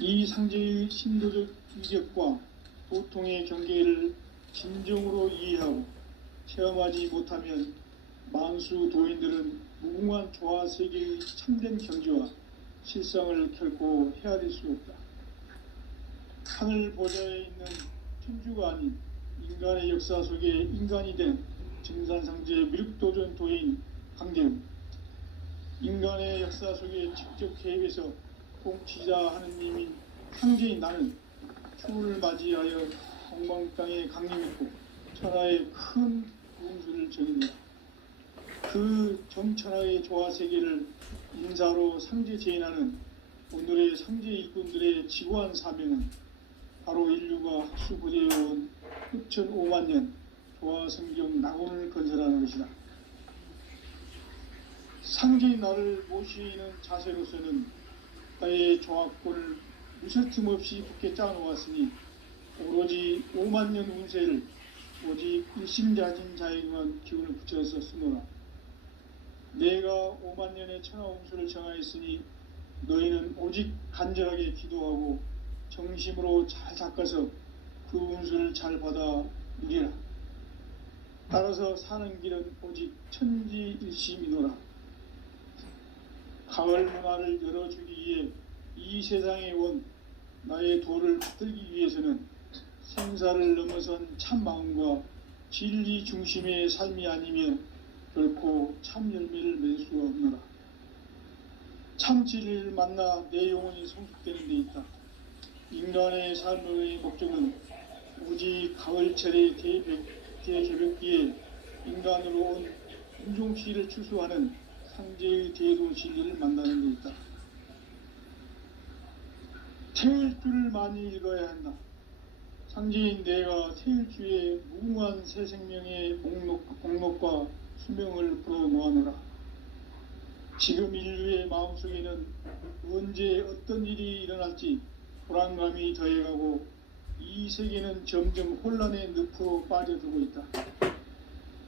이 상제의 신도적 위력과 도통의 경계를 진정으로 이해하고 체험하지 못하면 만수 도인들은 무궁한 조화 세계의 참된 경지와 실상을 결코 헤아릴 수 없다. 하늘 보좌에 있는 천주가 아닌 인간의 역사 속에 인간이 된 증산상제 미륵도전 도인 강대웅, 인간의 역사 속에 직접 개입해서 통치자 하느님인 상제인 나는 추후를 맞이하여 동방 땅에 강림했고 천하의 큰 운수를 정했노라. 그 정천하의 조화 세계를 인사로 상제 제인하는 오늘의 상제 일꾼들의 지고한 사명은 바로 인류가 학수고대해온 흡천 5만 년 조화 성경 낙원을 건설하는 것이다. 상제인 나를 모시는 자세로서는 나의 조합권을 무설틈 없이 굳게 짜놓았으니 오로지 5만 년 운세를 오직 일심자진 자에게만 기운을 붙여서 쓰노라. 내가 5만 년의 천하 운수를 정하였으니 너희는 오직 간절하게 기도하고 정심으로 잘 닦아서 그 운수를 잘 받아 누리라. 따라서 사는 길은 오직 천지일심이노라. 가을 문화를 열어주기 위해 이 세상에 온 나의 도를 받들기 위해서는 생사를 넘어선 참 마음과 진리 중심의 삶이 아니면 결코 참 열매를 맺을 수가 없노라. 참 진리를 만나 내 영혼이 성숙되는 데 있다. 인간의 삶의 목적은 오직 가을철의 대개벽기에 인간으로 온 인종씨를 추수하는 상제의 대도 진리를 만나는 데 있다. 태일주를 많이 읽어야 한다. 상제인 내가 태일주의 무궁한 새 생명의 목록과 수명을 풀어놓아노라. 지금 인류의 마음속에는 언제 어떤 일이 일어날지 불안감이 더해가고 이 세계는 점점 혼란의 늪으로 빠져들고 있다.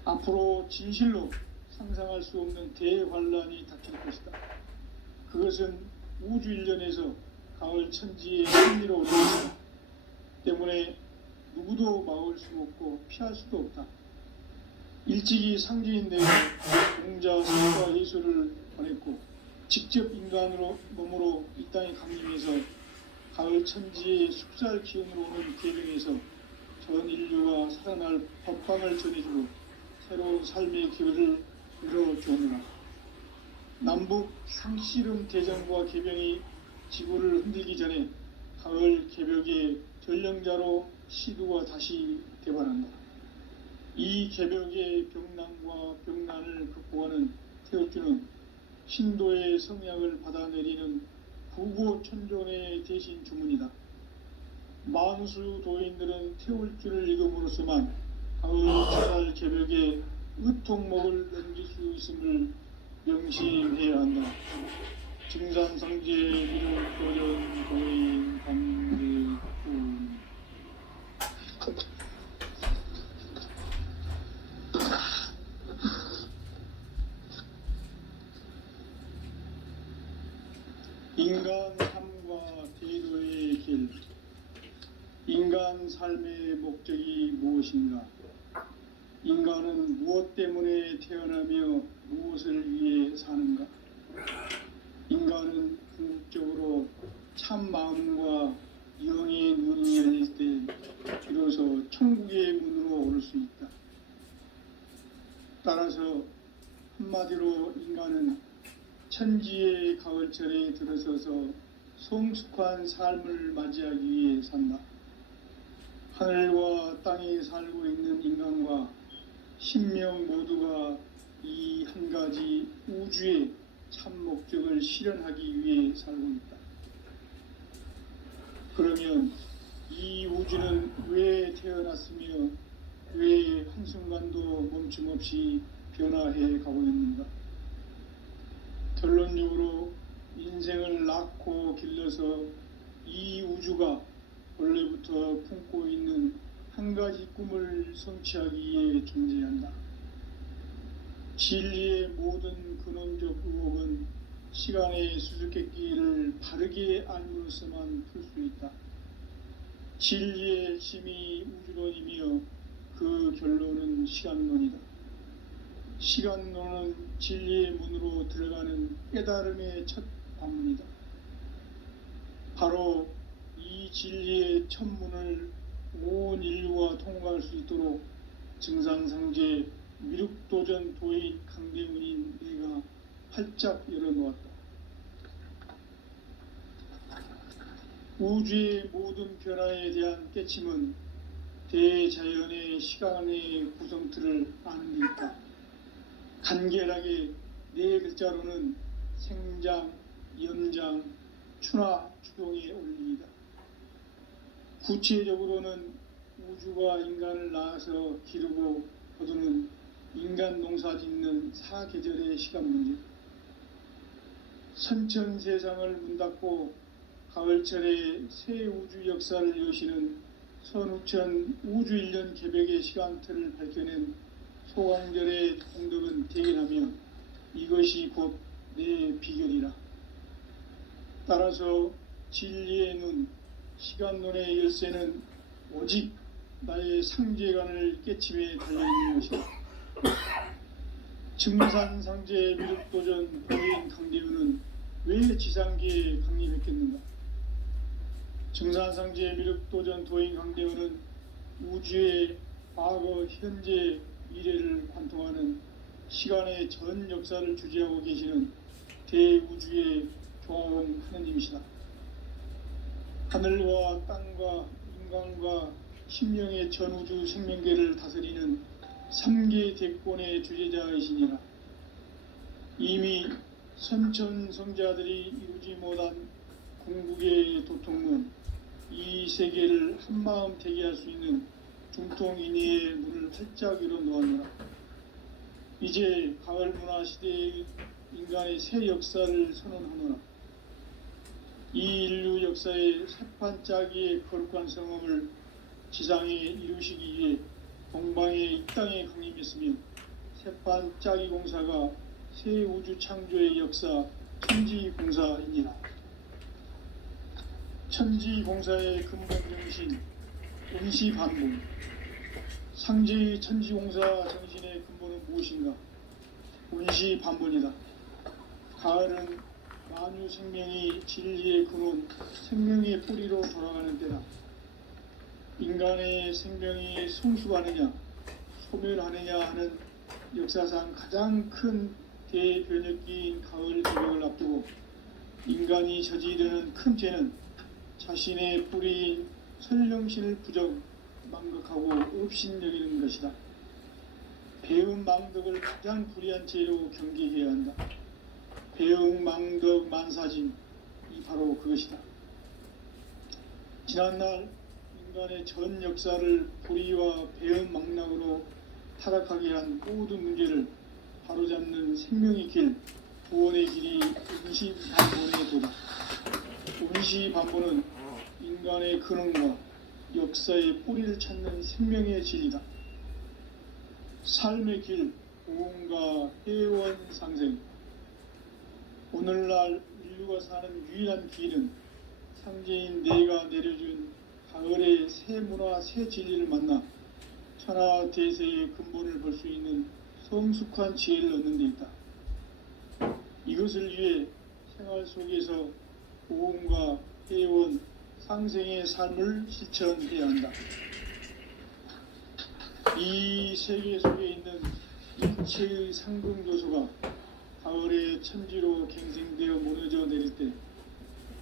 앞으로 진실로 상상할 수 없는 대환란이 닥칠 것이다. 그것은 우주 일련에서 가을 천지의 흥미로운 것이다. 때문에 누구도 막을 수 없고 피할 수도 없다. 일찍이 상제인 내가 공자, 성과, 예수를 보냈고 직접 인간으로 몸으로 이 땅에 강림해서 가을 천지의 숙살 기운으로 오는 계명에서 전 인류가 살아날 법방을 전해주고 새로운 삶의 기회를 열어주느라. 남북 상씨름 대전과 개병이 지구를 흔들기 전에 가을 개벽의 전령자로 시두가 다시 대발한다. 이 개벽의 병난과 병난을 극복하는 태울주는 신도의 성약을 받아내리는 부고천존의 대신 주문이다. 만수 도인들은 태울주를 읽음으로써만 가을 추살 개벽의 의통목을 넘길 수 있음을 명심해야 한다. 증산상제 미륵도전 도인 강대웅. 인간 삶과 대도의 길. 인간 삶의 목적이 무엇인가? 인간은 무엇 때문에 태어나며 무엇을 위해 사는가? 인간은 궁극적으로 참 마음과 영의 눈이 열릴 때 비로소 천국의 문으로 오를 수 있다. 따라서 한마디로 인간은 천지의 가을철에 들어서서 성숙한 삶을 맞이하기 위해 산다. 하늘과 땅에 살고 있는 인간과 신명 모두가 이 한 가지 우주의 참 목적을 실현하기 위해 살고 있다. 그러면 이 우주는 왜 태어났으며 왜 한순간도 멈춤없이 변화해 가고 있는가? 결론적으로 인생을 낳고 길러서 이 우주가 원래부터 품고 있는 한 가지 꿈을 성취하기 위해 존재한다. 진리의 모든 근원적 의혹은 시간의 수수께끼를 바르게 알므로서만 풀 수 있다. 진리의 핵심이 우주론이며 그 결론은 시간론이다. 시간론은 진리의 문으로 들어가는 깨달음의 첫 관문이다. 바로 이 진리의 첫 문을 온 인류가 통과할 수 있도록 증산상제 미륵도전 도인 강대문인 내가 활짝 열어놓았다. 우주의 모든 변화에 대한 깨침은 대자연의 시간의 구성틀을 아는 데 있다. 간결하게 네 글자로는 생장, 연장, 추나 추동의 원리이다. 구체적으로는 우주가 인간을 낳아서 기르고 거두는 인간 농사 짓는 사계절의 시간 문제, 선천 세상을 문 닫고 가을철에 새 우주 역사를 여시는 선우천 우주 1년 개백의 시간틀을 밝혀낸 소강절의 공덕은 대견하며 이것이 곧 내 비결이라. 따라서 진리의 눈, 시간론의 열쇠는 오직 나의 상제관을 깨침에 달려있는 것이다. 증산상제 미륵도전 도인 강대우는 왜 지상계에 강림했겠는가? 증산상제 미륵도전 도인 강대우는 우주의 과거, 현재, 미래를 관통하는 시간의 전 역사를 주재하고 계시는 대우주의 조화원 하느님이시다. 하늘과 땅과 인간과 신명의 전우주 생명계를 다스리는 3계 대권의 주재자이시니라. 이미 선천성자들이 이루지 못한 궁극의 도통문, 이 세계를 한마음 되게 할 수 있는 중통인의의 문을 활짝 열어놓았노라. 이제 가을 문화 시대의 인간의 새 역사를 선언하노라. 이 인류 역사의 새판짜기의 거룩한 성험을 지상에 이루시기 위해 동방의 이 땅에 강림했으며 새판짜기 공사가 새 우주 창조의 역사 천지공사이니라. 천지공사의 근본 정신 운시반문, 상제의 천지공사 정신의 근본은 무엇인가? 운시반문이다. 가을은 만유 생명이 진리의 근원, 생명의 뿌리로 돌아가는 때다. 인간의 생명이 성숙하느냐, 소멸하느냐 하는 역사상 가장 큰 대변혁기인 가을 개벽을 앞두고 인간이 저지르는 큰 죄는 자신의 뿌리인 설령신을 부정, 망각하고 업신여기는 것이다. 배음 망덕을 가장 불의한 죄로 경계해야 한다. 배음 망덕 만사진, 이 바로 그것이다. 지난날 인간의 전 역사를 불의와 배음 망락으로 타락하게 한 모든 문제를 바로잡는 생명의 길, 구원의 길이 운시반본의 도다. 운시반본은 인간의 근원과 역사의 뿌리를 찾는 생명의 진리다. 삶의 길, 고음과 회원 상생. 오늘날 인류가 사는 유일한 길은 상제인 내가 내려준 가을의 새 문화, 새 진리를 만나 천하 대세의 근본을 볼 수 있는 성숙한 지혜를 얻는 데 있다. 이것을 위해 생활 속에서 고음과 회원, 상생의 삶을 실천해야 한다. 이 세계 속에 있는 일체의 상승조소가 가을의 천지로 갱생되어 무너져 내릴 때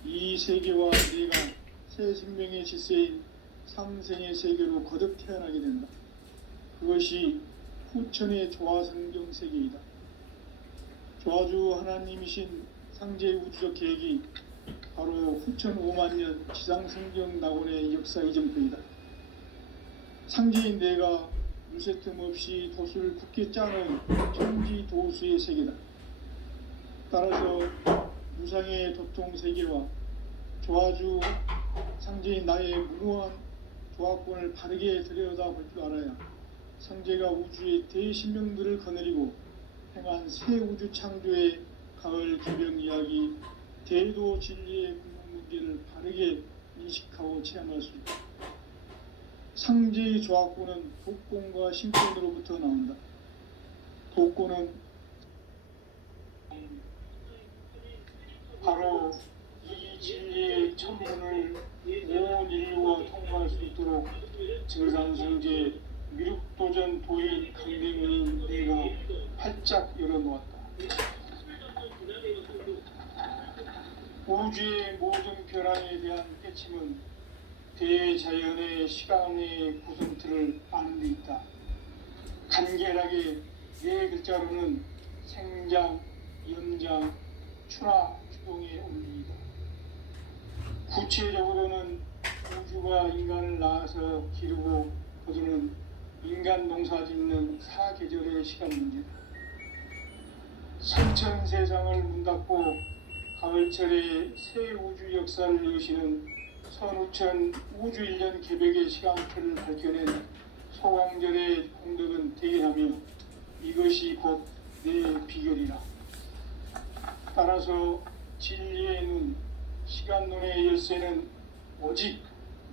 이 세계와 내가 새 생명의 질서인 상생의 세계로 거듭 태어나게 된다. 그것이 후천의 조화성경 세계이다. 조화주 하나님이신 상제 우주적 계획이 바로 후천 5만년 지상성경 낙원의 역사 이정표이다. 상제인 내가 물새 틈 없이 돛을 굳게 짜놓은 천지도수의 세계다. 따라서 무상의 도통 세계와 조화주 상제인 나의 무노한 조화권을 바르게 들여다볼 줄 알아야 상제가 우주의 대신명들을 거느리고 행한 새 우주 창조의 가을 개병 이야기, 대도 진리의 궁극 문제를 바르게 인식하고 체험할 수 있다. 상제의 조합구는 독공과 신권으로부터 나온다. 독고는 바로 이 진리의 천문을 온 인류가 통과할 수 있도록 증산성제 미륵도전 도인 강대문인 내가 활짝 열어놓았다. 우주의 모든 변화에 대한 깨침은 대자연의 시간의 구성틀을 아는 데 있다. 간결하게 네 글자로는 생장, 연장, 추나 추동의 원리이다. 구체적으로는 우주가 인간을 낳아서 기르고 거두는 인간 농사 짓는 사계절의 시간 문제다. 선천 세상을 문닫고 가을철에 새 우주 역사를 여시는 선우천 우주일년 개벽의 시간표를 밝혀낸 소강절의 공덕은 대견하며 이것이 곧 내 비결이라. 따라서 진리의 눈, 시간론의 열쇠는 오직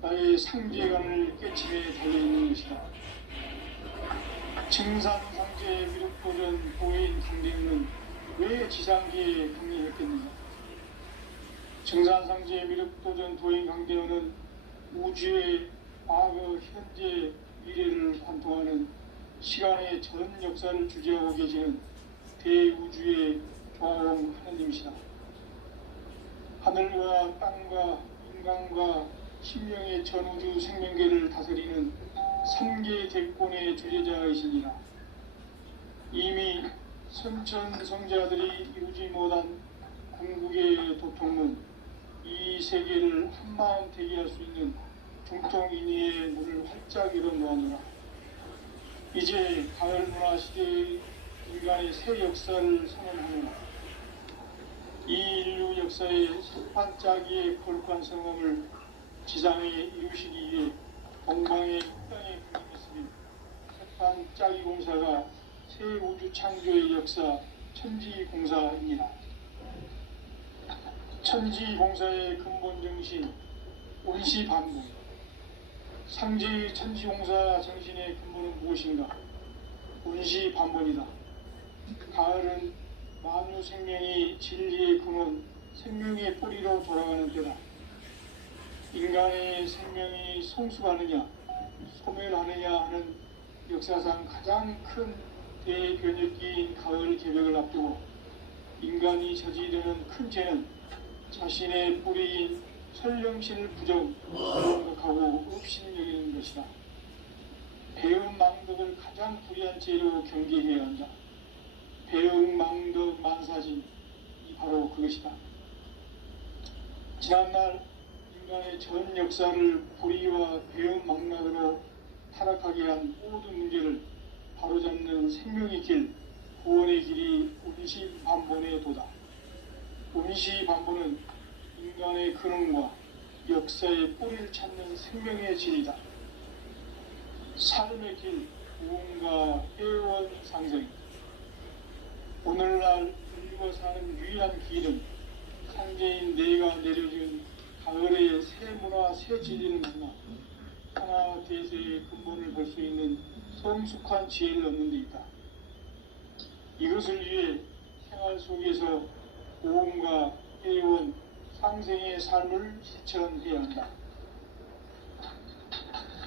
나의 상제관을 깨침에 달려있는 것이다. 증산상제 미륵도전 도인 강대는 왜 지상기에 강림했겠는가? 증산상제 미륵도전 도인 강대원은 우주의 과거, 현재, 미래를 관통하는 시간의 전 역사를 주재하고 계시는 대우주의 조화용 하느님이시다. 하늘과 땅과 인간과 신명의 전우주 생명계를 다스리는 삼계 대권의 주제자이시니라. 이미 선천성자들이 이루지 못한 궁극의 도통은 이 세계를 한마음 되게 할 수 있는 중통인의의 문을 활짝 열어놓아노라. 이제 가을 문화 시대의 인간의 새 역사를 선언하노라. 이 인류 역사의 첫반짜기의 거룩한 성험을 지상에 이루시기 위해 동방의 땅에 군림했으니 첫반짜기 공사가 새 우주 창조의 역사 천지공사입니다. 천지공사의 근본 정신 온시반복. 상제의 천지공사 정신의 근본은 무엇인가? 온시반복이다. 가을은 만유 생명이 진리의 근원, 생명의 뿌리로 돌아가는 때다. 인간의 생명이 성숙하느냐, 소멸하느냐 하는 역사상 가장 큰 대변혁기인 가을 개벽을 앞두고 인간이 저지르는 큰 죄는 자신의 뿌리인 설령신을 부정하고 업신여기는 것이다. 배은망덕을 가장 불의한 죄로 경계해야 한다. 배은망덕 만사진이 바로 그것이다. 지난날 인간의 전 역사를 불의와 배은망락으로 타락하게 한 모든 문제를 바로잡는 생명의 길, 구원의 길이 온시반본의 도다. 온시반본은 인간의 근원과 역사의 뿌리를 찾는 생명의 진이다. 삶의 길, 무언가 회원 상생. 오늘날 인류가 사는 유일한 길은 상제인 내가 내려준 가을의 새 문화, 새 진리를 만나 하나 대세의 근본을 볼 수 있는 성숙한 지혜를 얻는 데 있다. 이것을 위해 생활 속에서 모험과 회원, 상생의 삶을 실천해야 한다.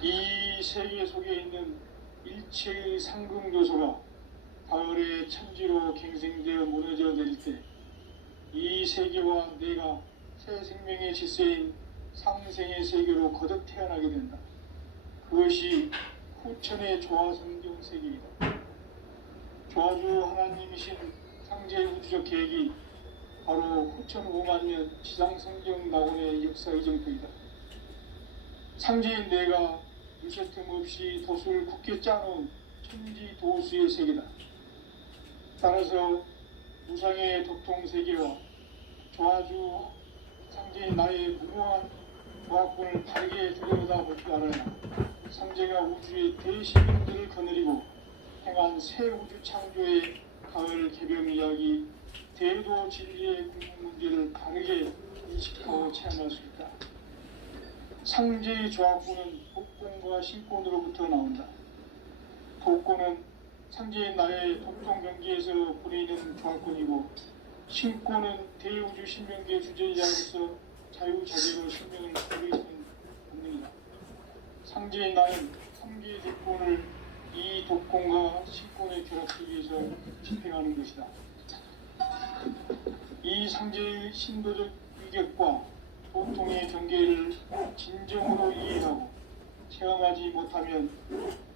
이 세계 속에 있는 일체의 상금 요소가 가을의 천지로 갱생되어 무너져 내릴 때 이 세계와 내가 새 생명의 질서인 상생의 세계로 거듭 태어나게 된다. 그것이 후천의 조화성경 세계이다. 조화주 하나님이신 상제 우주적 계획이 바로 후천 5만년 지상성경 낙원의 역사의 정토이다. 상제인 내가 유세틈 없이 도수를 굳게 짜놓은 천지 도수의 세계다. 따라서 무상의 도통세계와 조화주 상제인 나의 무모한 조합권을 바르게 들여다볼 줄 알아야 상제가 우주의 대시민들을 거느리고 행한 새 우주 창조의 가을 개병 이야기 대도 진리의 궁극 문제를 바르게 인식하고 체험할 수 있다. 상제의 조합구는 독공과 신권으로부터 나온다. 독권은 상제의 나의 독종 경기에서 부리는 조합권이고, 신권은 대우주 신명기의 주제자로서 자유자재로 신명을 발휘하는 본능이다. 상제의 나는 상제의 독권을 이 독권과 신권의 결합 속에서 집행하는 것이다. 이 상제의 신도적 위격과 보통의 경계를 진정으로 이해하고 체험하지 못하면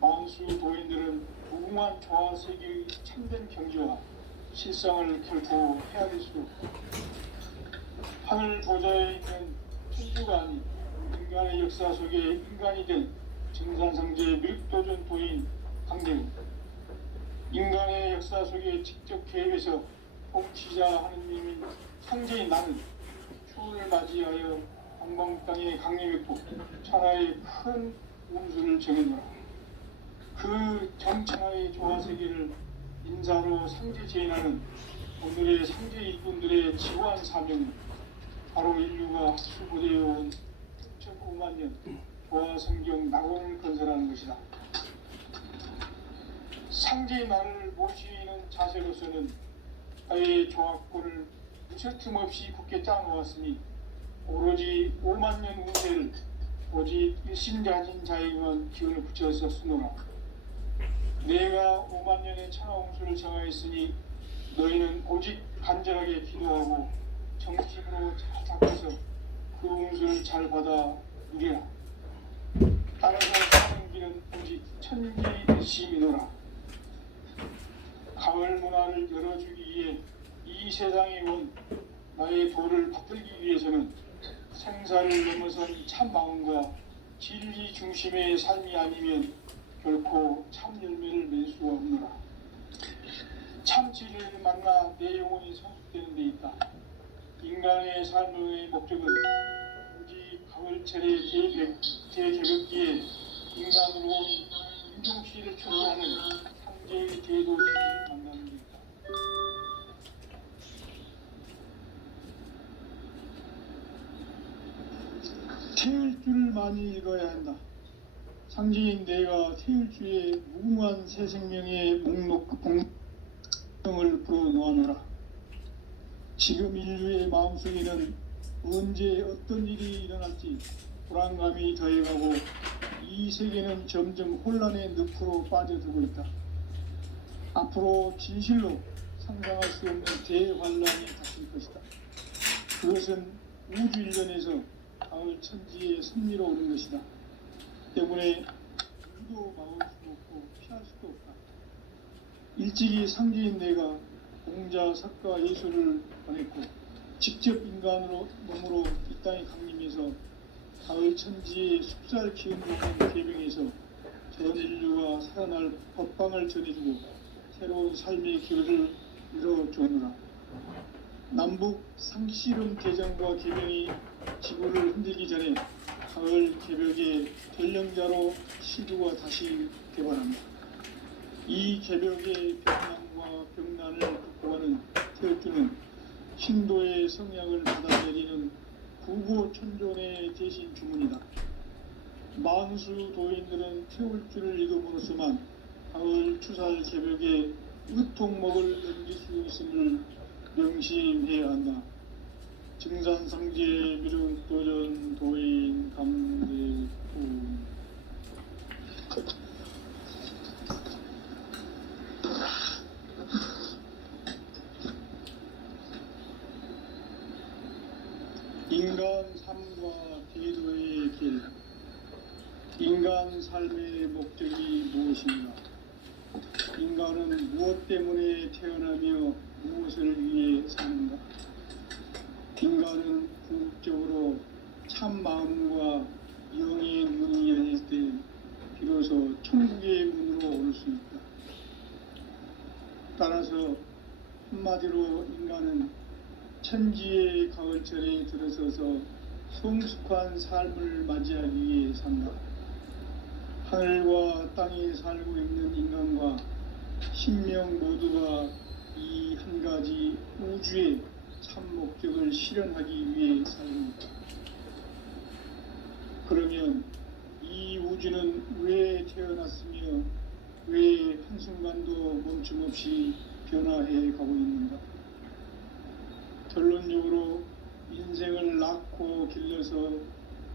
만수 도인들은 무궁한 조화세계의 참된 경지와 실상을 결코 헤아릴 수 없다. 하늘 보좌에 있는 천주가 아닌 인간의 역사 속에 인간이 된 증산상제의 밀도전 도인 강대은, 인간의 역사 속에 직접 개입해서 통치자 하느님인 상제인 나는 추운을 맞이하여 방방 땅에 강림했고 천하의 큰 운수를 정해놓으라. 그 정천하의 조화세계를 인사로 상제 제인하는 오늘의 상제 일꾼들의 지고한 사명은 바로 인류가 수고되어온 6.5만 년 조화성경 낙원을 건설하는 것이다. 상제의 나를 모시는 자세로서는 나의 조합권을 무쇠 틈없이 굳게 짜놓았으니 오로지 5만 년 운세를 오직 일심자진 자에게만 기운을 붙여서 쓰노라. 내가 5만 년의 천하홍수를 정하였으니 너희는 오직 간절하게 기도하고 정식으로 잘 닦아서 그 홍수를 잘 받아 누리라. 따라서 사는 길은 오직 천지일심이노라. 가을 문화를 열어주기 위해 이 세상에 온 나의 도를 받들기 위해서는 생사를 넘어선 참 마음과 진리 중심의 삶이 아니면 결코 참 열매를 맺을 수가 없노라. 참 진리를 만나 내 영혼이 성숙되는 데 있다. 인간의 삶의 목적은 오직 가을철의 대개벽기에 인간으로 인종시를 초래하는 상제의 대도시를 만나는 데 있다. 태일주를 많이 읽어야 한다. 상제인 내가 태일주의 무궁한 새 생명의 목록 공명을 풀어놓아노라. 지금 인류의 마음속에는 언제 어떤 일이 일어날지 불안감이 더해가고 이 세계는 점점 혼란의 늪으로 빠져들고 있다. 앞으로 진실로 상상할 수 없는 대환란이 닥칠 것이다. 그것은 우주 일전에서 가을 천지의 섭리로 오는 것이다. 때문에 누구도 막을 수 없고 피할 수도 없다. 일찍이 상제인 내가 공자, 석가, 예수를 보냈고 직접 인간으로 몸으로 이 땅에 강림해서 가을 천지의 숲살 기운 높은 계명에서 전 인류가 살아날 법방을 전해주고 새로운 삶의 기로를 이뤄주느라. 남북 상씨름 대전과 계명이 지구를 흔들기 전에 가을 개벽의 전령자로 시주가 다시 개발한다. 이 개벽의 병난과 병난을 극복하는 태엽주는 신도의 성향을 받아들이는 구고천존의 대신 주문이다. 만수 도인들은 태울주를 읽음으로써만 가을 추살 개벽의 의통목을 넘길 수 있음을 명심해야 한다. 증산상제 미륵도전 도인 감대품. 인간 삶과 대도의 길. 인간 삶의 목적이 무엇인가? 인간은 무엇 때문에 태어나며 무엇을 위해 사는가? 인간은 궁극적으로 참 마음과 영의 문이 열릴 때 비로소 천국의 문으로 올 수 있다. 따라서 한마디로 인간은 천지의 가을철에 들어서서 성숙한 삶을 맞이하기 위해 산다. 하늘과 땅에 살고 있는 인간과 신명 모두가 이 한 가지 우주의 참 목적을 실현하기 위해 살입니다. 그러면 이 우주는 왜 태어났으며 왜 한순간도 멈춤없이 변화해 가고 있는가? 결론적으로 인생을 낳고 길러서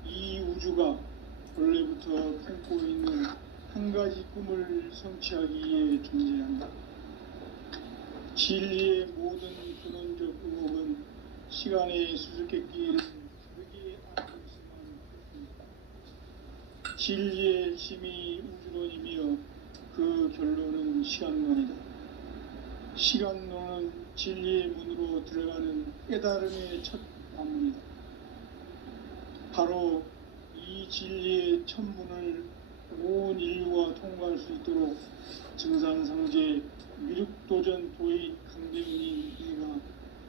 이 우주가 원래부터 품고 있는 한 가지 꿈을 성취하기 위해 존재한다. 진리의 모든 근원적 의혹은 시간의 수수께끼를 다르게 알고 있으면 했습니다. 진리의 힘이 우주론이며 그 결론은 시간론이다. 시간론은 진리의 문으로 들어가는 깨달음의 첫 방문이다. 바로 이 진리의 첫 문을 온 인류가 통과할 수 있도록 증산상제 미륵도전 도인 강대훈이 내가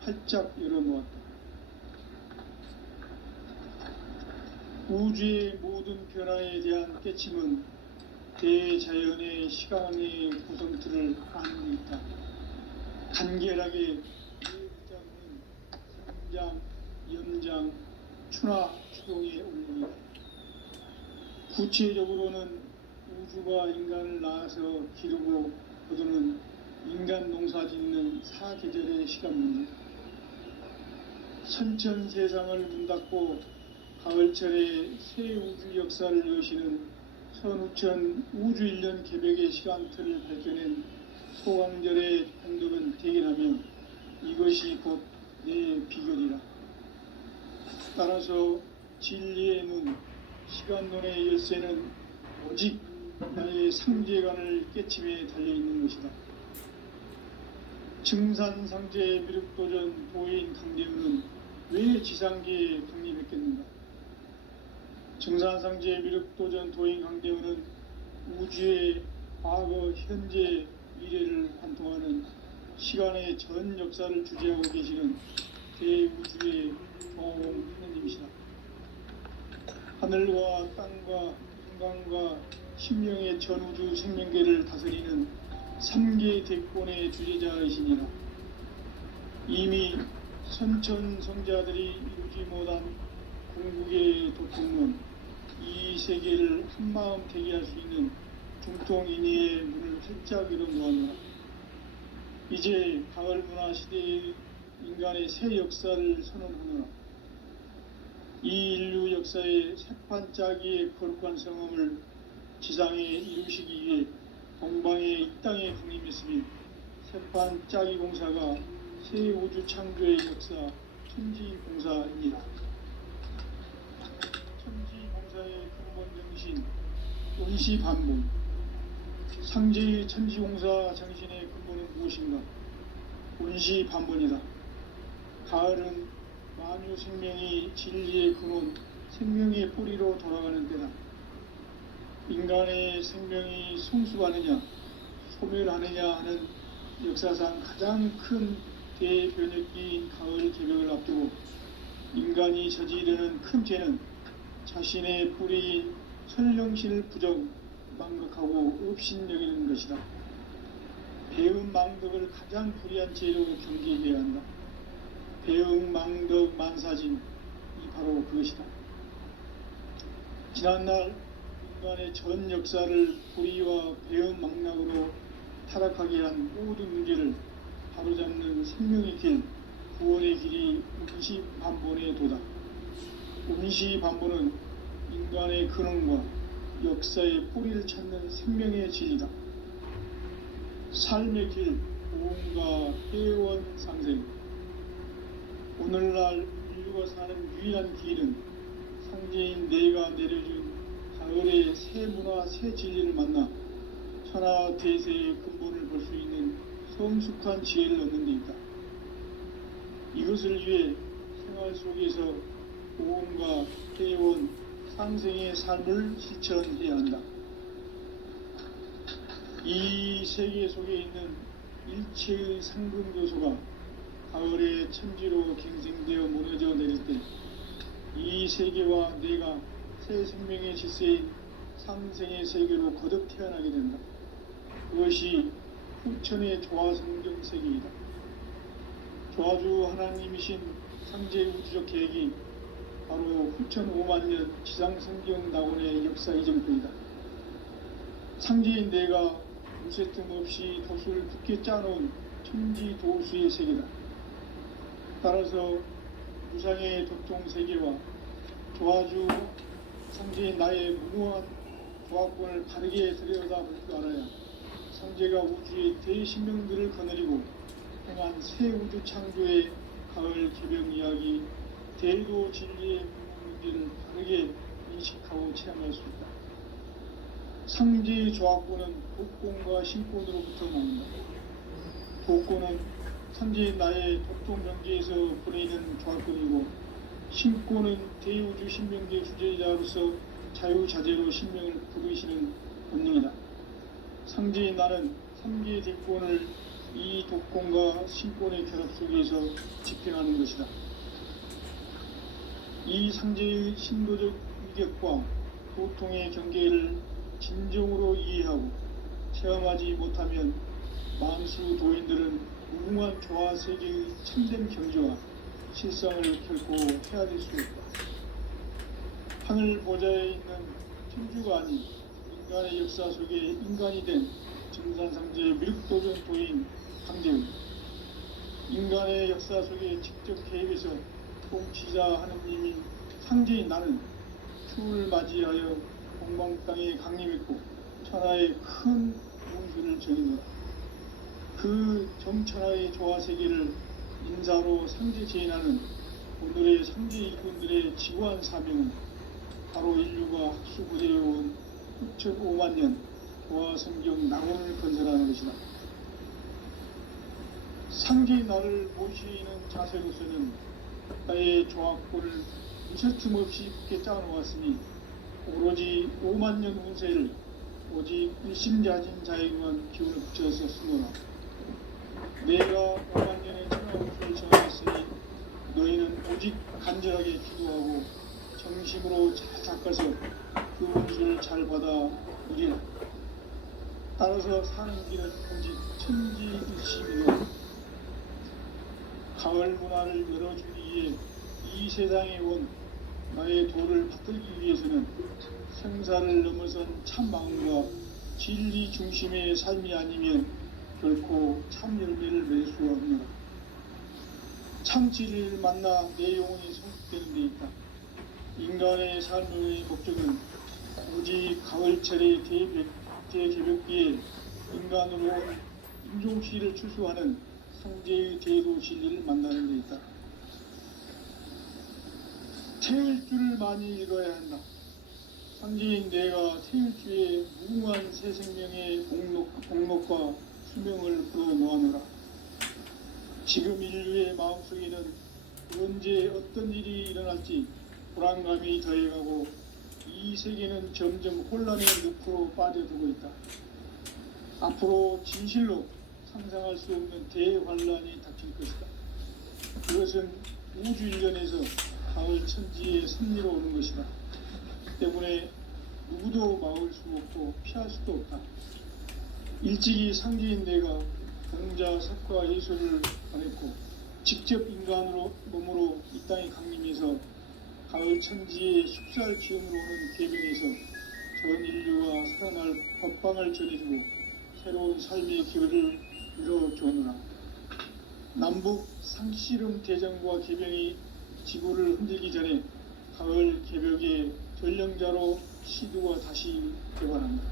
활짝 열어놓았다. 우주의 모든 변화에 대한 깨침은 대자연의 시간의 구성틀을 아는 데 있다. 간결하게 대자연은 성장, 연장, 추나 추동에 올립니다. 구체적으로는 우주가 인간을 낳아서 기르고 거두는 인간 농사 짓는 사계절의 시간입니다. 선천 세상을 문 닫고 가을철에 새 우주 역사를 여시는 선우천 우주 1년 개벽의 시간틀을 밝혀낸 소강절의 행동은 대견하며 이것이 곧 내 비결이라. 따라서 진리의 문, 시간론의 열쇠는 오직 나의 상제관을 깨침에 달려있는 것이다. 증산상제 미륵도전 도인 강대훈은 왜 지상계에 강림했겠는가? 증산상제 미륵도전 도인 강대훈은 우주의 과거, 현재, 미래를 관통하는 시간의 전 역사를 주재하고 계시는 대우주의 조홍 하느님이시다. 하늘과 땅과 인간과 신명의 전우주 생명계를 다스리는 3계 대권의 주제자이시니라. 이미 선천성자들이 이루지 못한 궁극의 도통론, 이 세계를 한마음 되게 할 수 있는 중통인의의 문을 활짝 열어놓았노라. 이제 가을 문화 시대의 인간의 새 역사를 선언하노라. 이 인류 역사의 새판짜기의 거룩한 성험을 지상에 이루시기 위해 동방의 이 땅에 강림했으며 새판짜기 공사가 새 우주 창조의 역사 천지공사입니다. 천지공사의 근본 정신 원시반복, 상제의 천지공사 정신의 근본은 무엇인가? 원시반복이다. 가을은 만유 생명이 진리의 근원, 생명의 뿌리로 돌아가는 때다. 인간의 생명이 성숙하느냐, 소멸하느냐 하는 역사상 가장 큰 대변혁기인 가을 개벽을 앞두고 인간이 저지르는 큰 죄는 자신의 뿌리인 설령실 부정, 망각하고 업신여기는 것이다. 배음 망덕을 가장 불의한 죄로 경계해야 한다. 배음 망덕 만사진, 이 바로 그것이다. 지난날 인간의 전 역사를 불의와 배음 망락으로 타락하게 한 모든 문제를 바로잡는 생명의 길, 구원의 길이 운시반본의 도다. 운시반본은 인간의 근원과 역사의 뿌리를 찾는 생명의 진리다. 삶의 길, 보험과 회원 상생. 오늘날 인류가 사는 유일한 길은 상제인 내가 내려준 가을의 새 문화, 새 진리를 만나 천하 대세의 근본을 볼 수 있는 성숙한 지혜를 얻는 데 있다. 이것을 위해 생활 속에서 보험과 회원, 상생의 삶을 실천해야 한다. 이 세계 속에 있는 일체의 상금 요소가 가을의 천지로 갱생되어 무너져 내릴 때 이 세계와 내가 새 생명의 질서인 상생의 세계로 거듭 태어나게 된다. 그것이 후천의 조화성경 세계이다. 조아주 하나님이신 상제 우주적 계획이 바로 후천 5만 년 지상성경 낙원의 역사 이전편이다. 상제인 내가 무쇠 틈 없이 도수를 굳게 짜놓은 천지 도수의 세계다. 따라서 무상의 도통 세계와 조아주 상제인 나의 무모한 조합권을 바르게 들여다볼 줄 알아야 상제가 우주의 대신명들을 거느리고 행한 새 우주 창조의 가을 개벽 이야기, 대도 진리의 문제를 바르게 인식하고 체험할 수 있다. 상제의 조합권은 독권과 신권으로부터 나온다. 독권은 상제인 나의 도통 경계에서 보내는 조합권이고, 신권은 대우주 신명계 주제자로서 자유자재로 신명을 부르시는 본능이다. 상제인 나는 3개의 대권을 이 독권과 신권의 결합 속에서 집행하는 것이다. 이 상제의 신도적 위격과 도통의 경계를 진정으로 이해하고 체험하지 못하면 만수 도인들은 무궁한 조화 세계의 참된 경지와 실상을 결코 헤아릴 수 없다. 하늘 보좌에 있는 천주가 아닌 인간의 역사 속에 인간이 된 증산상제의 미륵도전 도인 강재훈, 인간의 역사 속에 직접 개입해서 통치자 하느님인 상제인 나는 추을 맞이하여 동방 땅에 강림했고 천하의 큰 문수를 정의노라. 그 정천하의 조화세계를 인사로 상제 제인하는 오늘의 상제 일꾼들의 지구한 사명은 바로 인류가 학수고대해온 6,5만 년 조화성경 낙원을 건설하는 것이다. 상제인 나를 모시는 자세로서는 나의 조합권을 무쇠틈 없이 굳게 짜놓았으니 오로지 5만 년 운세를 오직 일심자진 자에게만 기운을 붙여서 쓰노라. 내가 5만 년의 천하운수를 정했으니 너희는 오직 간절하게 기도하고 정심으로 잘 닦아서 그 운수를 잘 받아 누리라. 따라서 사는 길은 오직 천지일심이며 가을 문화를 열어주기 위해 이 세상에 온 나의 도를 받들기 위해서는 생사를 넘어선 참 마음과 진리 중심의 삶이 아니면 결코 참 열매를 맺을 수가 없노라. 참 진리를 만나 내 영혼이 성숙되는 데 있다. 인간의 삶의 목적은 오직 가을철의 대개벽기에 인간으로 온 인종시를 추수하는 상제의 대도 진리를 만나는 데 있다. 태일주를 많이 읽어야 한다. 상제인 내가 태일주의 무궁한 새 생명의 목록과 수명을 풀어놓아노라. 지금 인류의 마음속에는 언제 어떤 일이 일어날지 불안감이 더해가고 이 세계는 점점 혼란의 늪으로 빠져들고 있다. 앞으로 진실로 상상할 수 없는 대환란이 닥칠 것이다. 그것은 우주 일련에서 가을 천지의 섭리로 오는 것이다. 때문에 누구도 막을 수 없고 피할 수도 없다. 일찍이 상제인 내가 공자, 석과 예술을 보냈고 직접 인간으로 몸으로 이 땅에 강림해서 가을 천지의 쉽살 기운으로 오는 계명에서 전 인류가 살아날 법방을 전해주고 새로운 삶의 기회를 이뤄주느라. 남북 상씨름 대전과 개병이 지구를 흔들기 전에 가을 개벽의 전령자로 시두가 다시 개관한다.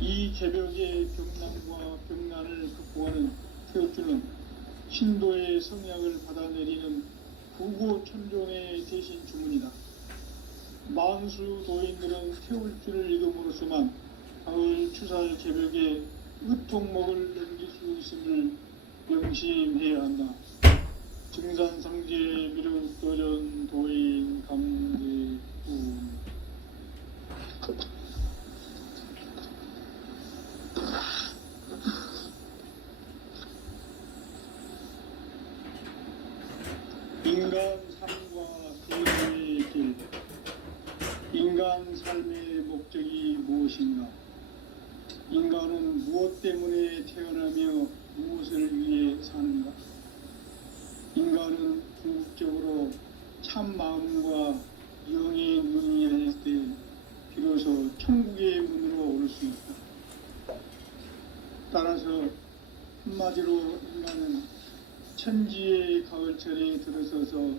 이 개벽의 병난과 병난을 극복하는 태울주는 신도의 성약을 받아내리는 구고천존의 대신 주문이다. 만수 도인들은 태울주를 읽음으로써만 가을 추살 개벽의 으통목을 넘길 수 있음을 명심해야 한다. 증산상제 미륵도전 도인 감대군. 인간 삶과 대의 길. 인간 삶의 목적이 무엇인가? 인간은 무엇 때문에 태어나며 무엇을 위해 사는가? 인간은 궁극적으로 참 마음과 영의 눈이 열릴 때 비로소 천국의 문으로 오를 수 있다. 따라서 한마디로 인간은 천지의 가을철에 들어서서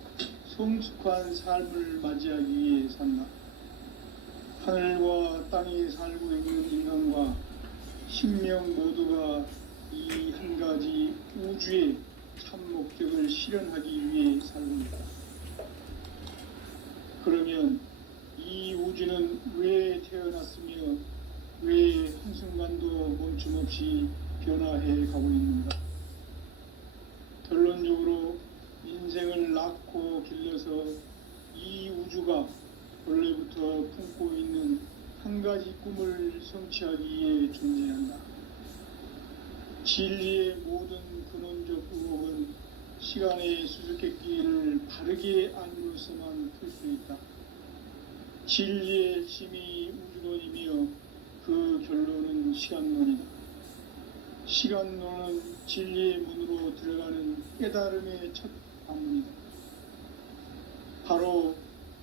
성숙한 삶을 맞이하기 위해 산다. 하늘과 땅에 살고 있는 인간과 신명 모두가 이 한 가지 우주의 참 목적을 실현하기 위해 살고 있다. 그러면 이 우주는 왜 태어났으며 왜 한순간도 멈춤없이 변화해 가고 있는가? 결론적으로 인생을 낳고 길러서 이 우주가 원래부터 품고 있는 한 가지 꿈을 성취하기 위해 존재한다. 진리의 모든 근원적 의혹은 시간의 수수께끼를 바르게 알므로서만 풀 수 있다. 진리의 힘이 우주론이며 그 결론은 시간론이다. 시간론은 진리의 문으로 들어가는 깨달음의 첫 방문이다. 바로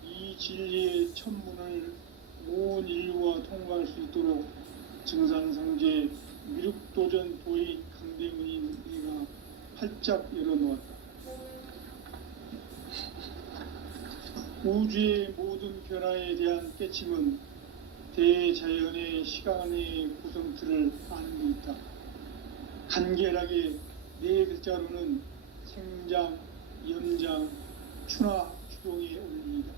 이 진리의 첫 문을 온 인류가 통과할 수 있도록 증산상제 미륵도전 도인 강대문인 내가 활짝 열어놓았다. 우주의 모든 변화에 대한 깨침은 대자연의 시간의 구성틀을 아는 데 있다. 간결하게 네 글자로는 생장, 연장, 추나 추동의 원리이다.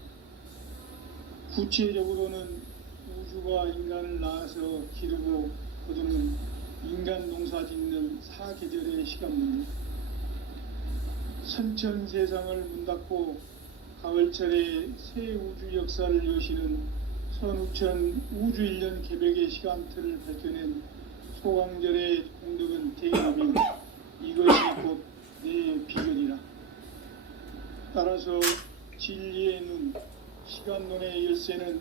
구체적으로는 우주가 인간을 낳아서 기르고 거두는 인간 농사 짓는 사계절의 시간문이다. 선천 세상을 문 닫고 가을철에 새 우주 역사를 여시는 선우천 우주 1년 개벽의 시간틀을 밝혀낸 소강절의 공덕은 대감이며 이것이 곧 내 비결이라. 따라서 진리의 눈, 시간론의 열쇠는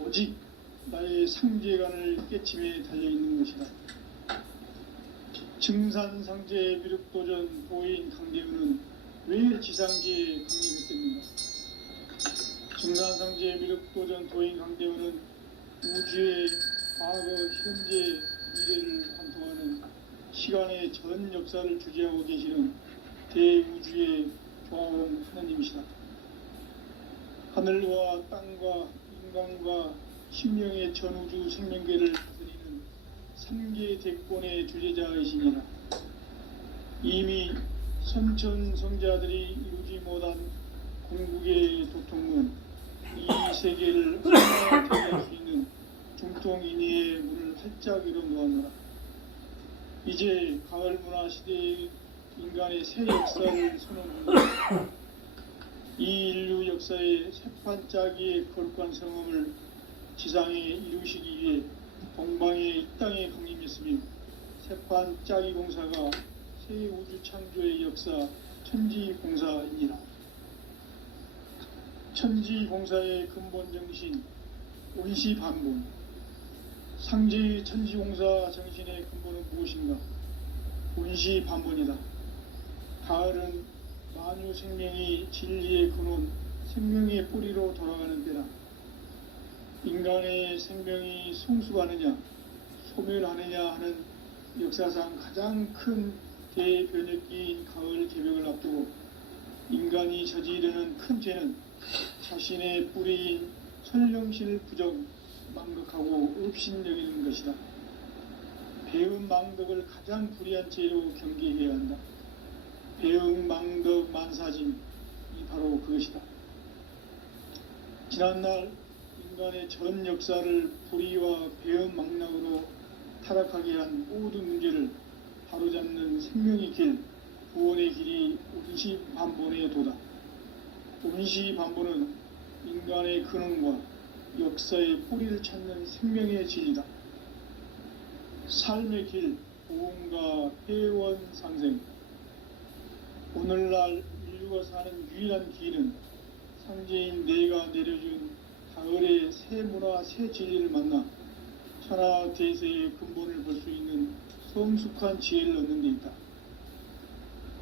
오직 나의 상제관을 깨침에 달려있는 것이다. 증산상제 미륵도전 도인 강대문은 왜 지상계에 강림했겠는가? 증산상제 미륵도전 도인 강대문은 우주의 과거, 현재, 미래를 관통하는 시간의 전 역사를 주재하고 계시는 대우주의 조화원 하나님이시다. 하늘과 땅과 인간과 신명의 전우주 생명계를 다스리는 삼계 대권의 주제자이시니라. 이미 선천성자들이 이루지 못한 궁극의 도통문, 이 세계를 하나되게 할 수 있는 중통인의의 문을 활짝 열어놓았노라. 이제 가을 문화 시대의 인간의 새 역사를 선언합니다. 이 인류 역사의 새판짜기의 거룩한 성험을 지상에 이루시기 위해 동방의 이 땅에 강림했으며 새판짜기 공사가 새 우주 창조의 역사 천지공사이니라. 천지공사의 근본 정신 온시반본. 상제의 천지공사 정신의 근본은 무엇인가? 온시반본이다. 가을은 만유 생명이 진리의 근원, 생명의 뿌리로 돌아가는 때다. 인간의 생명이 성숙하느냐, 소멸하느냐 하는 역사상 가장 큰 대변혁기인 가을 개벽을 앞두고 인간이 저지르는 큰 죄는 자신의 뿌리인 설령신을 부정, 망극하고 업신여기는 것이다. 배은 망덕을 가장 불의한 죄로 경계해야 한다. 배응 망덕 만사진이 바로 그것이다. 지난날 인간의 전 역사를 불의와 배응 망락으로 타락하게 한 모든 문제를 바로잡는 생명의 길, 구원의 길이 온시반본의 도다. 온시반본은 인간의 근원과 역사의 뿌리를 찾는 생명의 진리다. 삶의 길, 보험과 회원 상생. 오늘날 인류가 사는 유일한 길은 상제인 내가 내려준 가을의 새 문화, 새 진리를 만나 천하 대세의 근본을 볼 수 있는 성숙한 지혜를 얻는 데 있다.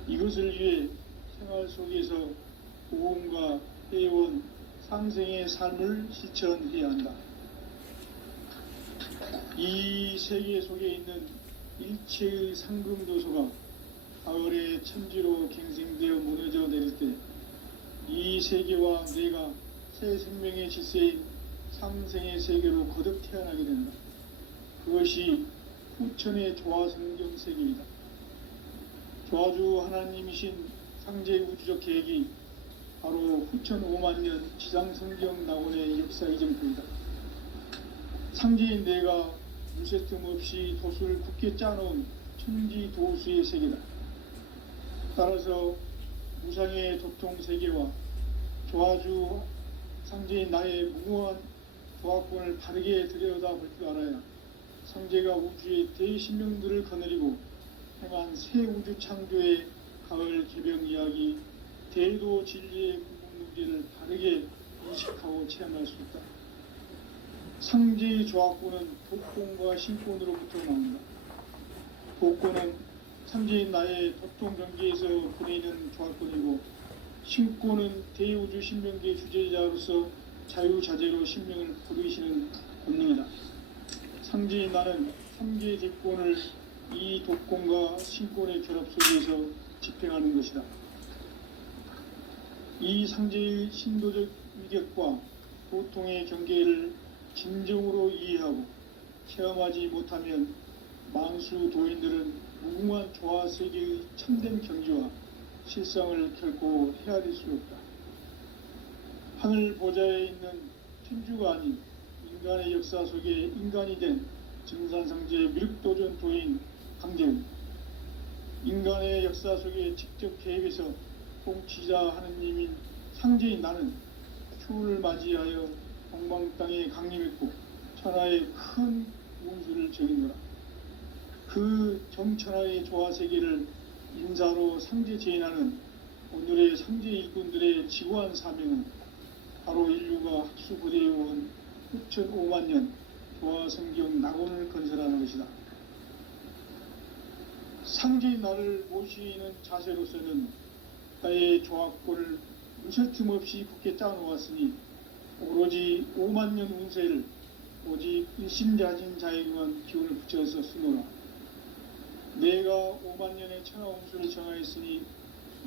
이것을 위해 생활 속에서 고음과 해온 상생의 삶을 실천해야 한다. 이 세계 속에 있는 일체의 상금도소가 가을의 천지로 갱생되어 무너져 내릴 때 이 세계와 내가 새 생명의 질서인 상생의 세계로 거듭 태어나게 된다. 그것이 후천의 조화성경 세계이다. 조화주 하나님이신 상제 우주적 계획이 바로 후천 5만년 지상성경 낙원의 역사 이정표이다. 상제인 내가 물새 틈 없이 도수를 굳게 짜놓은 천지 도수의 세계다. 따라서 무상의 도통 세계와 조화주 상제인 나의 무모한 조화권을 바르게 들여다볼 줄 알아야 상제가 우주의 대신명들을 거느리고 행한 새 우주 창조의 가을 개병 이야기 대도 진리의 궁극 문제를 바르게 인식하고 체험할 수 있다. 상제의 조화권은 도권과 신권으로부터 나온다. 도권은 상제인 나의 도통 경계에서 보내는 조화권이고, 신권은 대우주 신명계 주제자로서 자유자재로 신명을 부르시는 본능이다. 상제인 나는 3개의 대권을 이 도권과 신권의 결합 속에서 집행하는 것이다. 이 상제의 신도적 위격과 도통의 경계를 진정으로 이해하고 체험하지 못하면 만수 도인들은 무궁한 조화 세계의 참된 경지와 실상을 결코 헤아릴 수 없다. 하늘 보좌에 있는 천주가 아닌 인간의 역사 속에 인간이 된 증산상제 미륵도전 도인 강대훈, 인간의 역사 속에 직접 개입해서 통치자 하느님인 상제인 나는 추운을 맞이하여 동방 땅에 강림했고 천하의 큰 운수를 적인노라. 그 정천하의 조화세계를 인사로 상제 제인하는 오늘의 상제 일꾼들의 지구한 사명은 바로 인류가 학수고대해온 후천 5만년 조화성경 낙원을 건설하는 것이다. 상제인 나를 모시는 자세로서는 나의 조화권을 무쇠 틈 없이 굳게 짜놓았으니 오로지 5만년 운세를 오직 일심자진 자에게만 기운을 붙여서 쓰노라. 내가 5만년의 천하운수를 정하였으니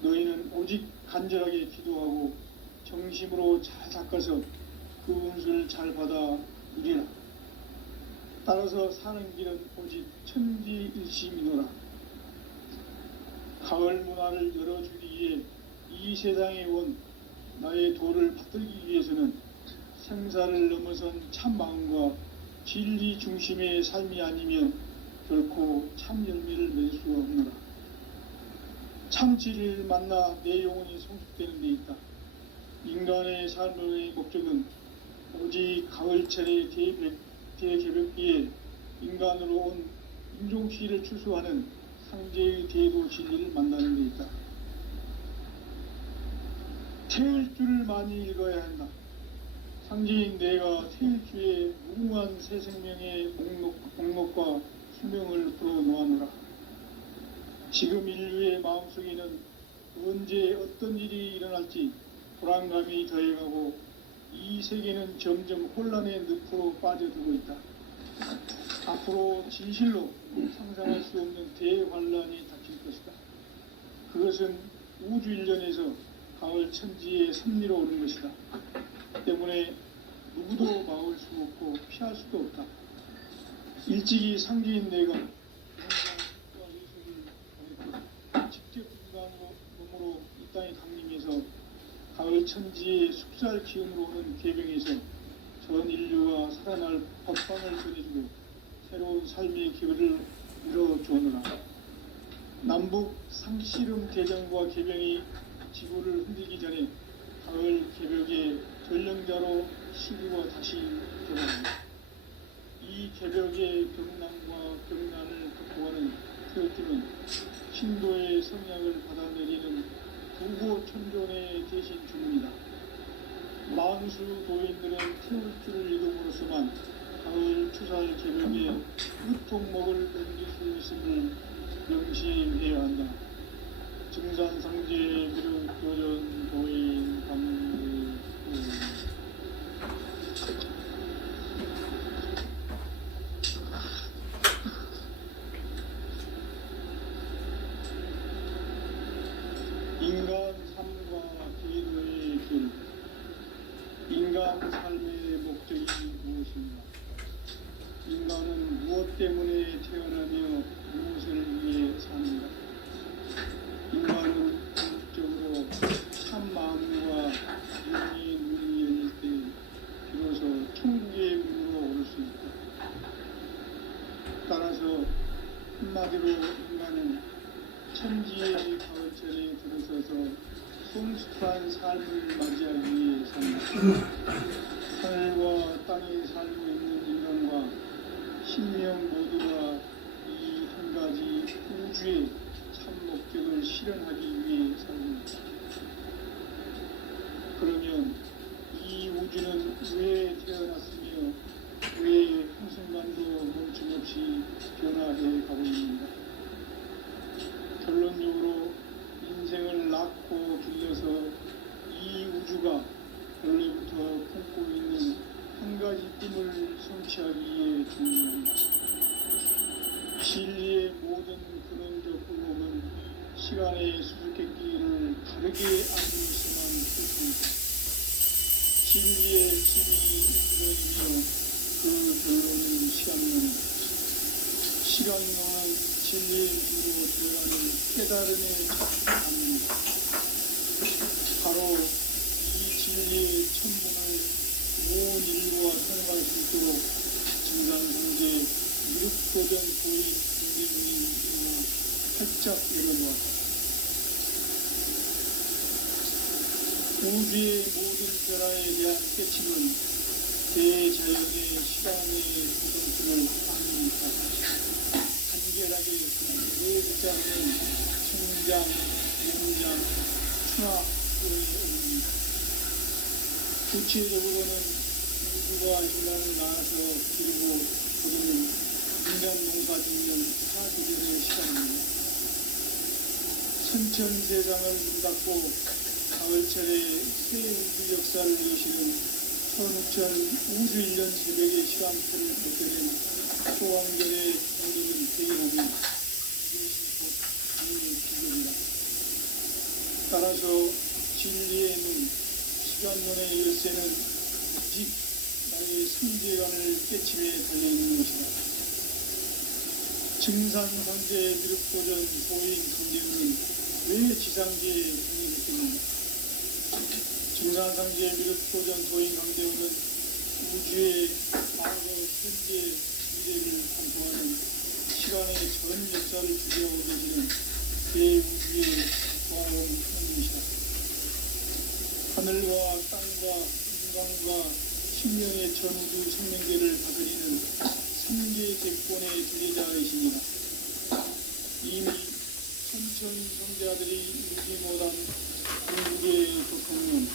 너희는 오직 간절하게 기도하고 정심으로 잘 닦아서 그 운수를 잘 받아 누리라. 따라서 사는 길은 오직 천지일심이노라. 가을 문화를 열어주기 위해 이 세상에 온 나의 도를 받들기 위해서는 생사를 넘어선 참 마음과 진리 중심의 삶이 아니면 결코 참 열매를 맺을 수가 없노라. 참 진리를 만나 내 영혼이 성숙되는 데 있다. 인간의 삶의 목적은 오직 가을철의 대개벽기에 인간으로 온 인종시를 추수하는 상제의 대도 진리를 만나는 데 있다. 태일주를 많이 읽어야 한다. 상제인 내가 태일주의 무궁한 새 생명의 목록과 수명을 풀어놓아노라. 지금 인류의 마음속에는 언제 어떤 일이 일어날지 불안감이 더해가고 이 세계는 점점 혼란의 늪으로 빠져들고 있다. 앞으로 진실로 상상할 수 없는 대환란이 닥칠 것이다. 그것은 우주 일련에서 가을 천지의 섭리로 오는 것이다. 때문에 누구도 막을 수 없고 피할 수도 없다. 일찍이 상제인 내가 영광과 예술을 보냈고 직접 인간으로 몸으로 이 땅에 강림해서 가을 천지의 숙살 기운으로 오는 계병에서 전 인류가 살아날 법방을 전해주고 새로운 삶의 기회를 이뤄주느라. 남북 상씨름 대전과 계병이 지구를 흔들기 전에 가을 개벽의 전령자로 시기와 다시 돌아옵니다. 이 개벽의 병난과 병난을 극복하는 태극기는 신도의 성향을 받아내리는 부고 천존의 대신 주문이다. 만수 도인들은 태울주를 이름으로서만 가을 추살 개벽의 끝통목을 넘길 수 있음을 명심해야 한다. 증산상제 미륵교전 도인 감리 인간 삶과 기도의 길. 인간 삶의 목적이 무엇인가? 인간은 무엇 때문에 태어나며 무엇을 위해 사는가? 인간은 궁극적으로 참 마음과 영의 눈이 열릴 때 비로소 천국의 문으로 오를 수 있다. 따라서 한마디로 인간은 천지의 가을철에 들어서서 성숙한 삶을 맞이하기 위해 산다. 하늘과 땅에 살고 있는 인간과 신명 모두가 이 한 가지 우주의 참 목적을 실현하기 위해 살습니다. 그러면 이 우주는 왜 태어났으며 왜 한순간도 멈춤없이 변화해 가고 있는가? 결론적으로 인생을 낳고 길러서 이 우주가 원래부터 품고 있는 한 가지 꿈을 성취하기 위해 존재한다. 진리의 모든 근원적 의목은 시간의 수수께끼를 다르게 알고있어만 했습니다. 진리의 힘이 이루어지며 그 결론은 시간론이다. 시간론은 진리의 힘으로 들어가는 깨달음의 찾습니다. 바로 이 진리의 천문을 온 인류와 통과할 수 있도록 증산상제 미륵도전 도의 군대군이 활짝 열어놓았다. 우주의 모든 변화에 대한 깨침은 대자연의 시간의 고정점을 아닙니까? 간결하게 네 글자는 성장, 연장, 충학의 의미입니다. 구체적으로는 우주가 인간을 낳아서 기르고 거두는 인간 농사 짓는 사계절의 시간입니다. 천천 세상을 문 닫고 가을철에 새 우주 역사를 여시는 15,000 우주 1년 새벽의 시간표를 벗겨낸 소왕절의 형님을 대견하며 이것이 곧 자연의 기적이다. 따라서 진리의 눈, 시간론의 열쇠는 오직 나의 성재관을 깨침에 달려있는 것이다. 증산상제 미륵도전 도인 강대우는 왜 지상계에 등장했겠는가? 증산상제 미륵도전 도인 강대우는 우주의 과거, 현재, 미래를 관통하는 시간의 전 역사를 주재하고 계시는 대우주의 고아용 하나님이시다. 하늘과 땅과 인간과 신명의 전우주 생명계를 다스리는 3계 대권의 주제자이십니다. 이미 천천 성자들이 이루지 못한 궁극의 교통론,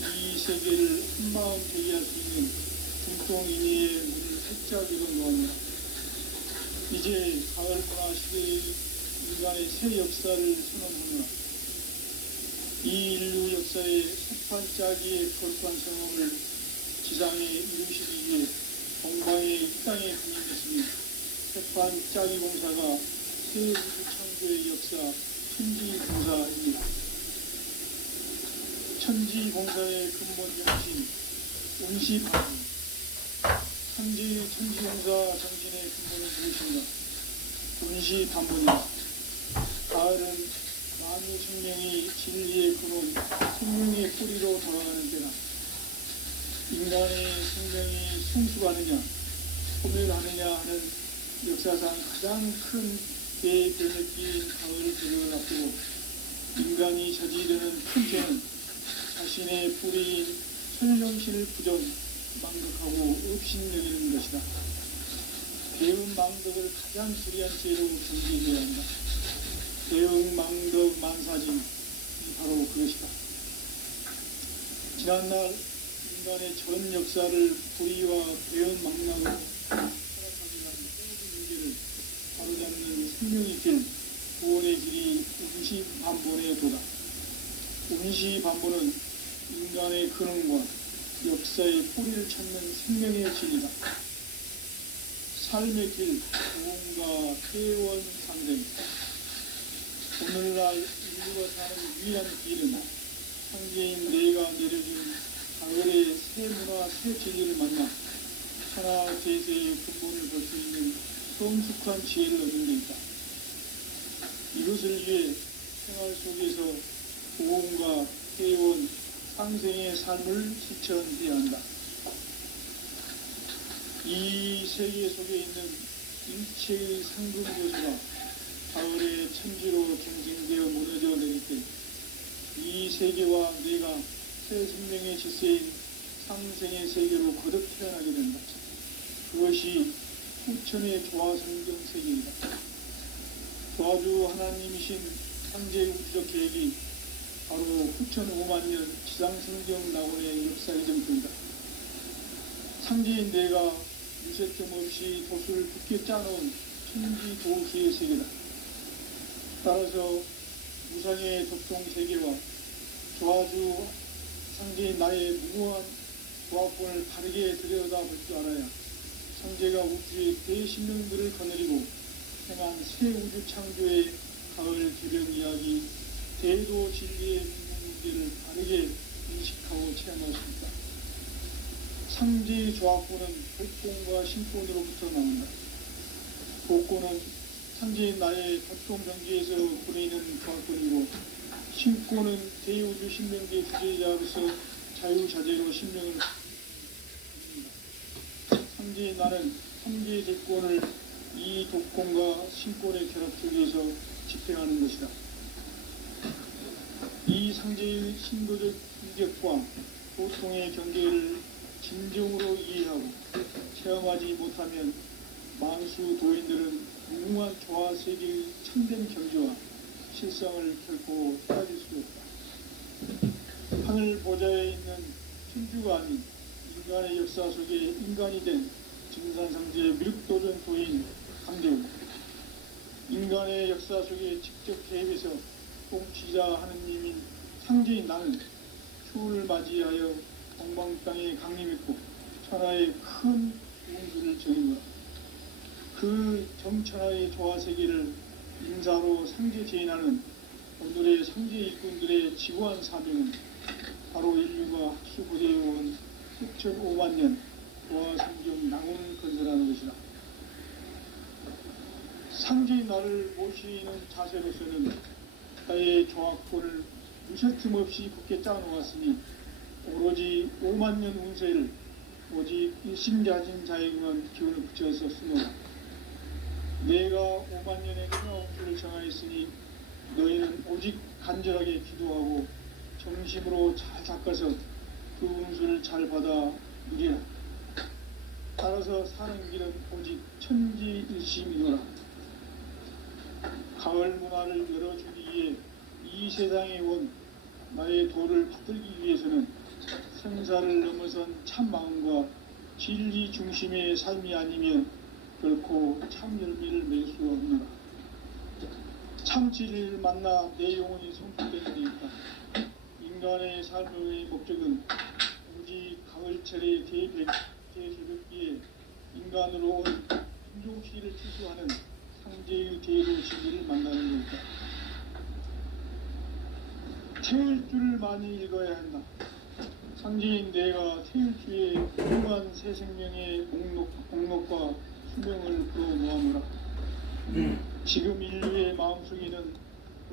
이 세계를 한마음 대기할 수 있는 금통인의의 문을 활짝 열어놓았다. 이제 가을 문화 시대의 인간의 새 역사를 선언하며 이 인류 역사의 석판짜기의 거룩한 경험을 지상에 이루시기 위해 동방의 이 땅에 군림했으니 석판짜기 공사가 새 우주 창조의 역사 천지공사입니다. 천지공사의 근본 정신 운시반분. 천지공사 정신의 근본은 무엇인가? 운시반분이다. 가을은 만유 생명이 진리의 근원, 생명의 뿌리로 돌아가는 때다. 인간의 생명이 성숙하느냐, 소멸하느냐 하는 역사상 가장 큰 대변혁기인 가을 계절을 앞두고 인간이 저지르는 큰 죄는 자신의 뿌리인 설령신을 부정, 망덕하고 업신여기는 것이다. 배운 망덕을 가장 불의한 죄로 경계해야 한다. 대응 망덕 만사진이 바로 그것이다. 지난날 인간의 전 역사를 불의와 배은 망락으로 타락하게 한 모든 문제를 바로잡는 생명의 길, 구원의 길이 운시반본의 만보는 인간의 근원과 역사의 뿌리를 찾는 생명의 진리다. 삶의 길, 무언가 회원 상생. 오늘날 인류가 사는 위한 길은 창조인 내가 내려준 가을의 새 문화, 새 진리를 만나 하나 대세의 근본을 볼 수 있는 성숙한 지혜를 얻는 데 있다. 이것을 위해 생활 속에서 보험과 회원, 상생의 삶을 실천해야 한다. 이 세계 속에 있는 일체의 상금 요소가 가을의 천지로 갱생되어 무너져 내릴 때 이 세계와 내가 새 생명의 질서인 상생의 세계로 거듭 태어나게 된다. 그것이 후천의 조화성경 세계이다. 조화주 하나님이신 창제 우주적 계획이 바로 후천 5만 년 지상성경 낙원의 역사의 점표이다. 창제인 내가 유세점 없이 도수를 굳게 짜놓은 천지 도수의 세계다. 따라서 무상의 독통 세계와 조화주 창제인 나의 무모한 조합권을 바르게 들여다볼 줄 알아야 창제가 우주의 대신령들을 거느리고 행한 새 우주 창조의 가을 개변 이야기, 대도 진리의 문제를 바르게 인식하고 체험할 수 있다. 상제의 조합권은 복권과 신권으로부터 나온다. 복권은 창제인 나의 고통 경지에서 보내는 조합권이고, 신권은 대우주 신명계 주제자로서 자유자재로 신명을 창제인 나는 삼계의 제권을 이 독권과 신권의 결합 속에서 집행하는 것이다. 이 상제의 신도적 인격과 보통의 경계를 진정으로 이해하고 체험하지 못하면 만수 도인들은 무궁한 조화 세계의 참된 경지와 실상을 결코 찾을 수 없다. 하늘 보좌에 있는 천주가 아닌 인간의 역사 속에 인간이 된 증산상제의 미륵도전 도인 강대우, 인간의 역사 속에 직접 개입해서 통치자 하느님인 상제인 나는 추운을 맞이하여 동방 땅에 강림했고 천하의 큰 운수를 정인 거다. 그 정천하의 조화세계를 인사로 상제 제인하는 오늘의 상제 일꾼들의 지구한 사명은 바로 인류가 학수고대해온 6,5만 년 조화성경 낙원을 건설하는 것이다. 상제의 나를 모시는 자세로서는 나의 조합권을 무쇠틈 없이 굳게 짜놓았으니 오로지 5만 년 운세를 오직 일심자진 자에게만 기운을 붙여서 쓰노라. 내가 5만 년의 행하옵기를 정하였으니 너희는 오직 간절하게 기도하고 정심으로 잘 닦아서 그 운수를 잘 받아 누리라. 따라서 사는 길은 오직 천지일심이노라. 가을 문화를 열어주기 위해 이 세상에 온 나의 도를 받들기 위해서는 생사를 넘어선 참 마음과 진리 중심의 삶이 아니면 결코 참 열매를 맺을 수 없노라. 참 진리를 만나 내 영혼이 성숙되는 데 있다. 인간의 삶의 목적은 오직 가을철의 대새벽기에 인간으로 온 인종시를 추수하는 상제의 대도 진리를 만나는 것이다. 태일주를 많이 읽어야 한다. 상제인 내가 태일주의 훌륭한 새 생명의 목록과 수명을 풀어놓아노라. 지금 인류의 마음속에는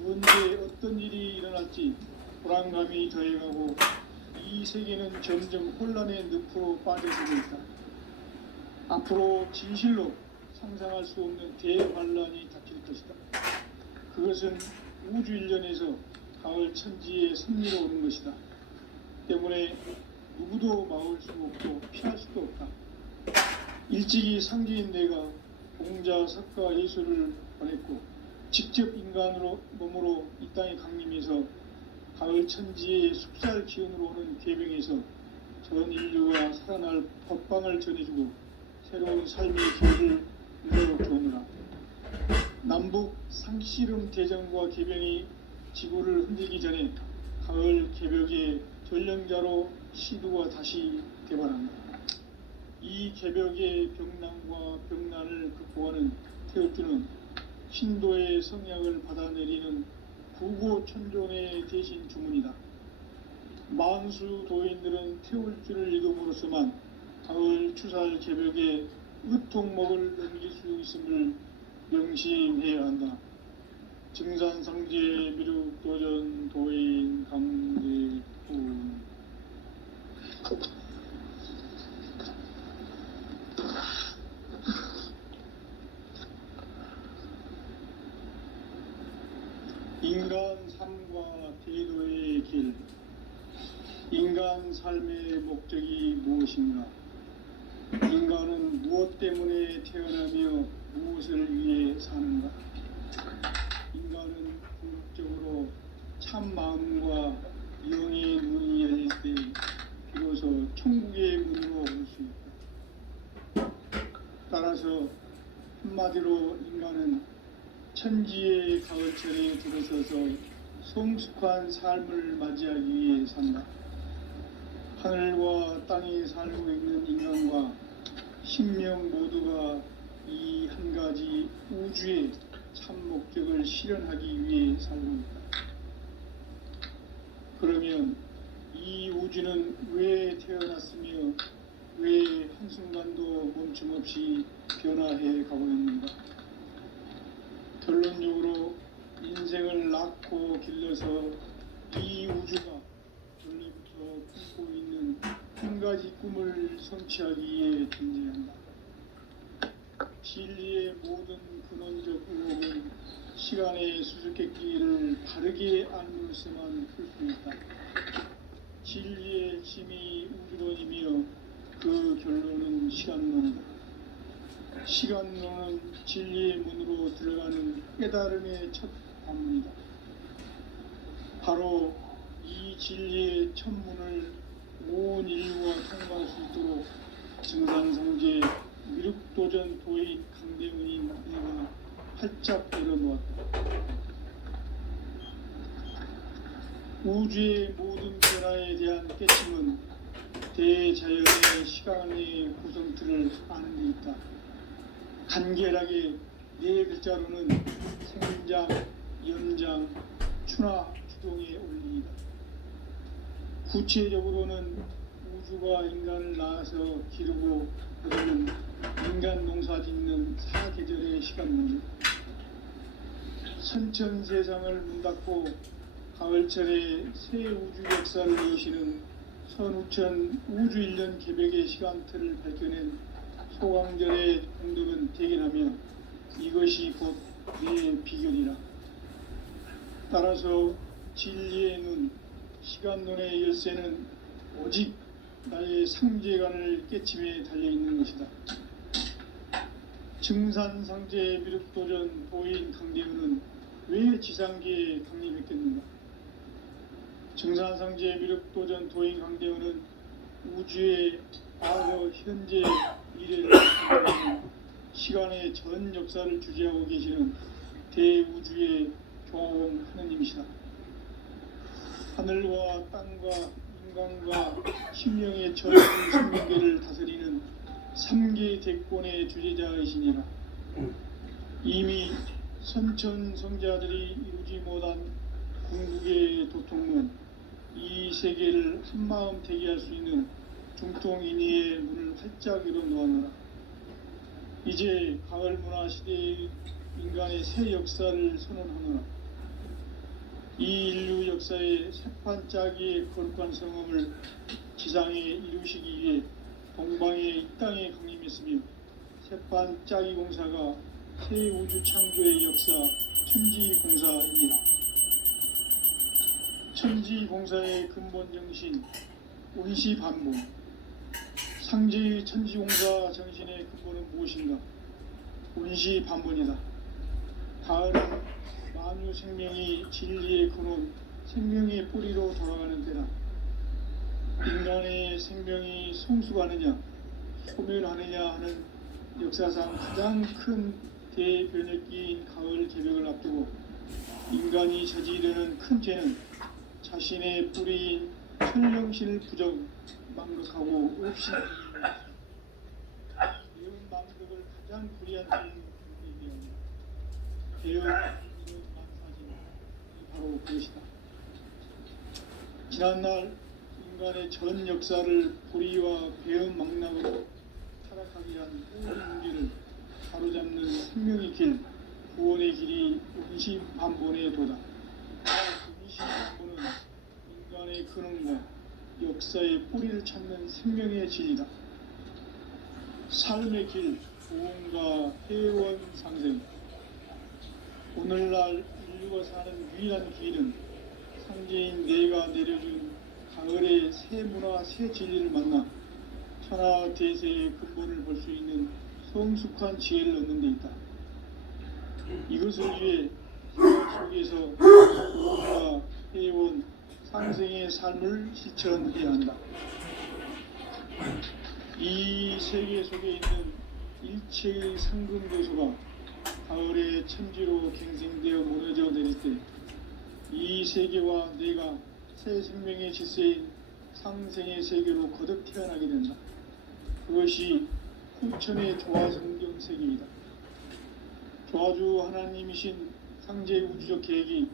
언제 어떤 일이 일어날지 불안감이 더해가고 이 세계는 점점 혼란의 늪으로 빠져들고 있다. 앞으로 진실로 상상할 수 없는 대환란이 닥칠 것이다. 그것은 우주 일련에서 가을 천지의 섭리로 오는 것이다. 때문에 누구도 막을 수 없고 피할 수도 없다. 일찍이 상제인 내가 공자, 석가, 예수를 보냈고 직접 인간으로 몸으로 이 땅에 강림해서 가을 천지의 숲살 기운으로 오는 계명에서 전 인류가 살아날 법방을 전해주고 새로운 삶의 길을 열어주오느라. 남북 상씨름 대전과 개변이 지구를 흔들기 전에 가을 개벽의 전령자로 시두가 다시 개발한다. 이 개벽의 병난과 병난을 극복하는 태울주는 신도의 성약을 받아내리는 구고천존의 대신 주문이다. 만수 도인들은 태울주를 읽음으로써만 가을 추살 개벽의 의통목을 넘길 수 있음을 명심해야 한다. 증산상제 미륵도전 도인 강대훈. 인간 삶과 대도의 길. 인간 삶의 목적이 무엇인가? 인간은 무엇 때문에 태어나며 무엇을 위해 사는가? 인간은 궁극적으로 참 마음과 영의 문이 열릴 때 비로소 천국의 문으로 올 수 있다. 따라서 한마디로 인간은 천지의 가을철에 들어서서 성숙한 삶을 맞이하기 위해 산다. 하늘과 땅에 살고 있는 인간과 신명 모두가 이 한 가지 우주의 참 목적을 실현하기 위해 살고 있다. 그러면 이 우주는 왜 태어났으며 왜 한순간도 멈춤 없이 변화해 가고 있는가? 결론적으로 인생을 낳고 길러서 이 우주가 원래부터 품고 있는 한 가지 꿈을 성취하기 위해 존재한다. 진리의 모든 근원적 의혹은 시간의 수수께끼를 바르게 알므로서만 풀 수 있다. 진리의 핵심이 우주론이며 그 결론은 시간론이다. 시간론은 진리의 문으로 들어가는 깨달음의 첫 관문이다. 바로 이 진리의 첫 문을 온 인류가 통과할 수 있도록 증산상제 미륵도전 도인 강대훈이 내가 활짝 열어놓았다. 우주의 모든 변화에 대한 깨침은 대자연의 시간의 구성틀을 아는 데 있다. 간결하게 네 글자로는 생장, 연장, 추나 추동의 원리이다. 구체적으로는 우주가 인간을 낳아서 기르고 그러면 인간 농사 짓는 사계절의 시간론이다. 선천세상을 문닫고 가을철에 새 우주 역사를 여시는 선우천 우주 1년 개벽의 시간틀을 밝혀낸 소강절의 공덕은 대견하며 이것이 곧 내 비결이라. 따라서 진리의 눈, 시간론의 열쇠는 오직 나의 상제관을 깨침에 달려있는 것이다. 증산상제 미륵도전 도인 강대훈은 왜 지상계에 강림했겠는가? 증산상제 미륵도전 도인 강대훈은 우주의 과거, 현재, 미래를 시간의 전 역사를 주재하고 계시는 대우주의 교황 하느님이시다. 하늘과 땅과 인간과 심령의 전 생명계를 다스리는 3개 대권의 주제자이시니라. 이미 선천성자들이 이루지 못한 궁극의 도통문, 이 세계를 한마음 되게 할 수 있는 중통인의의 문을 활짝 열어놓았노라. 이제 가을 문화 시대의 인간의 새 역사를 선언하노라. 이 인류 역사의 새판짜기의 거룩한 성험을 지상에 이루시기 위해 동방의 이 땅에 강림했으며 새판짜기 공사가 새 우주 창조의 역사 천지공사이니라. 천지공사의 근본 정신 원시반복. 상제의 천지공사 정신의 근본은 무엇인가? 원시반복이다. 가을은 만유 생명이 진리의 근원, 생명의 뿌리로 돌아가는 때다. 인간의 생명이 성숙하느냐, 소멸하느냐 하는 역사상 가장 큰 대변혁기인 가을 개벽을 앞두고 인간이 저지르는 큰 죄는 자신의 뿌리인 천령신을 망각하고 없이 배운 망덕을 가장 불이한 죄인이며 배운 망사진 바로 그것이다. 지난날 인간의 전 역사를 불의와 배은 망락으로 타락하게 한 모든 문제를 바로잡는 생명의 길, 구원의 길이 음시반본에 도다. 음시반본은 인간의 근원과 역사의 뿌리를 찾는 생명의 진리다. 삶의 길, 구원과 회원 상생. 오늘날 인류가 사는 유일한 길은 상제인 내가 내려준 가을의 새 문화, 새 진리를 만나 천하 대세의 근본을 볼 수 있는 성숙한 지혜를 얻는 데 있다. 이것을 위해 세상 속에서 구원과 회원, 상생의 삶을 실천해야 한다. 이 세계 속에 있는 일체의 상근교소가 가을의 천지로 갱생되어 무너져 내릴 때 이 세계와 내가 새 생명의 질서인 상생의 세계로 거듭 태어나게 된다. 그것이 후천의 조화성경 세계이다. 조화주 하나님이신 상제 우주적 계획이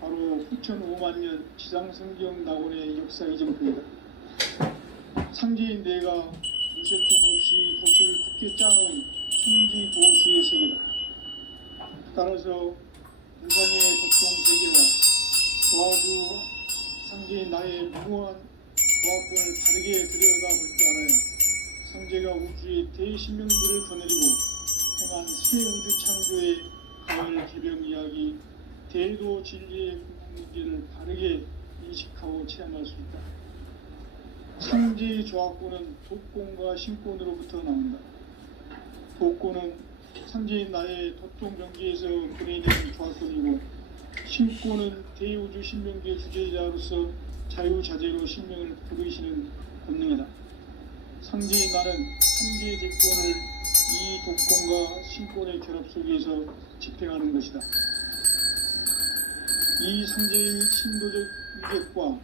바로 후천 5만 년 지상성경 낙원의 역사 이정표이다. 상제인 내가 무쇠틈 없이 돛을 굳게 짜놓은 천지 도시의 세계다. 따라서 무상의 도통 세계와 조화주 상제인 나의 무모한 조합권을 바르게 들여다볼 줄 알아야 상제가 우주의 대신명들을 거느리고 행한 새 우주 창조의 가을 개병 이야기, 대도 진리의 궁극 문제를 바르게 인식하고 체험할 수 있다. 상제의 조합권은 독권과 신권으로부터 나온다. 독권은 상제인 나의 도통 경계에서 보내는 조합권이고, 신권은 대우주 신명계 주제자로서 자유자재로 신명을 부르시는 본능이다. 상제인 나는 삼계의 대권을 이 독권과 신권의 결합 속에서 집행하는 것이다. 이 상제의 신도적 위력과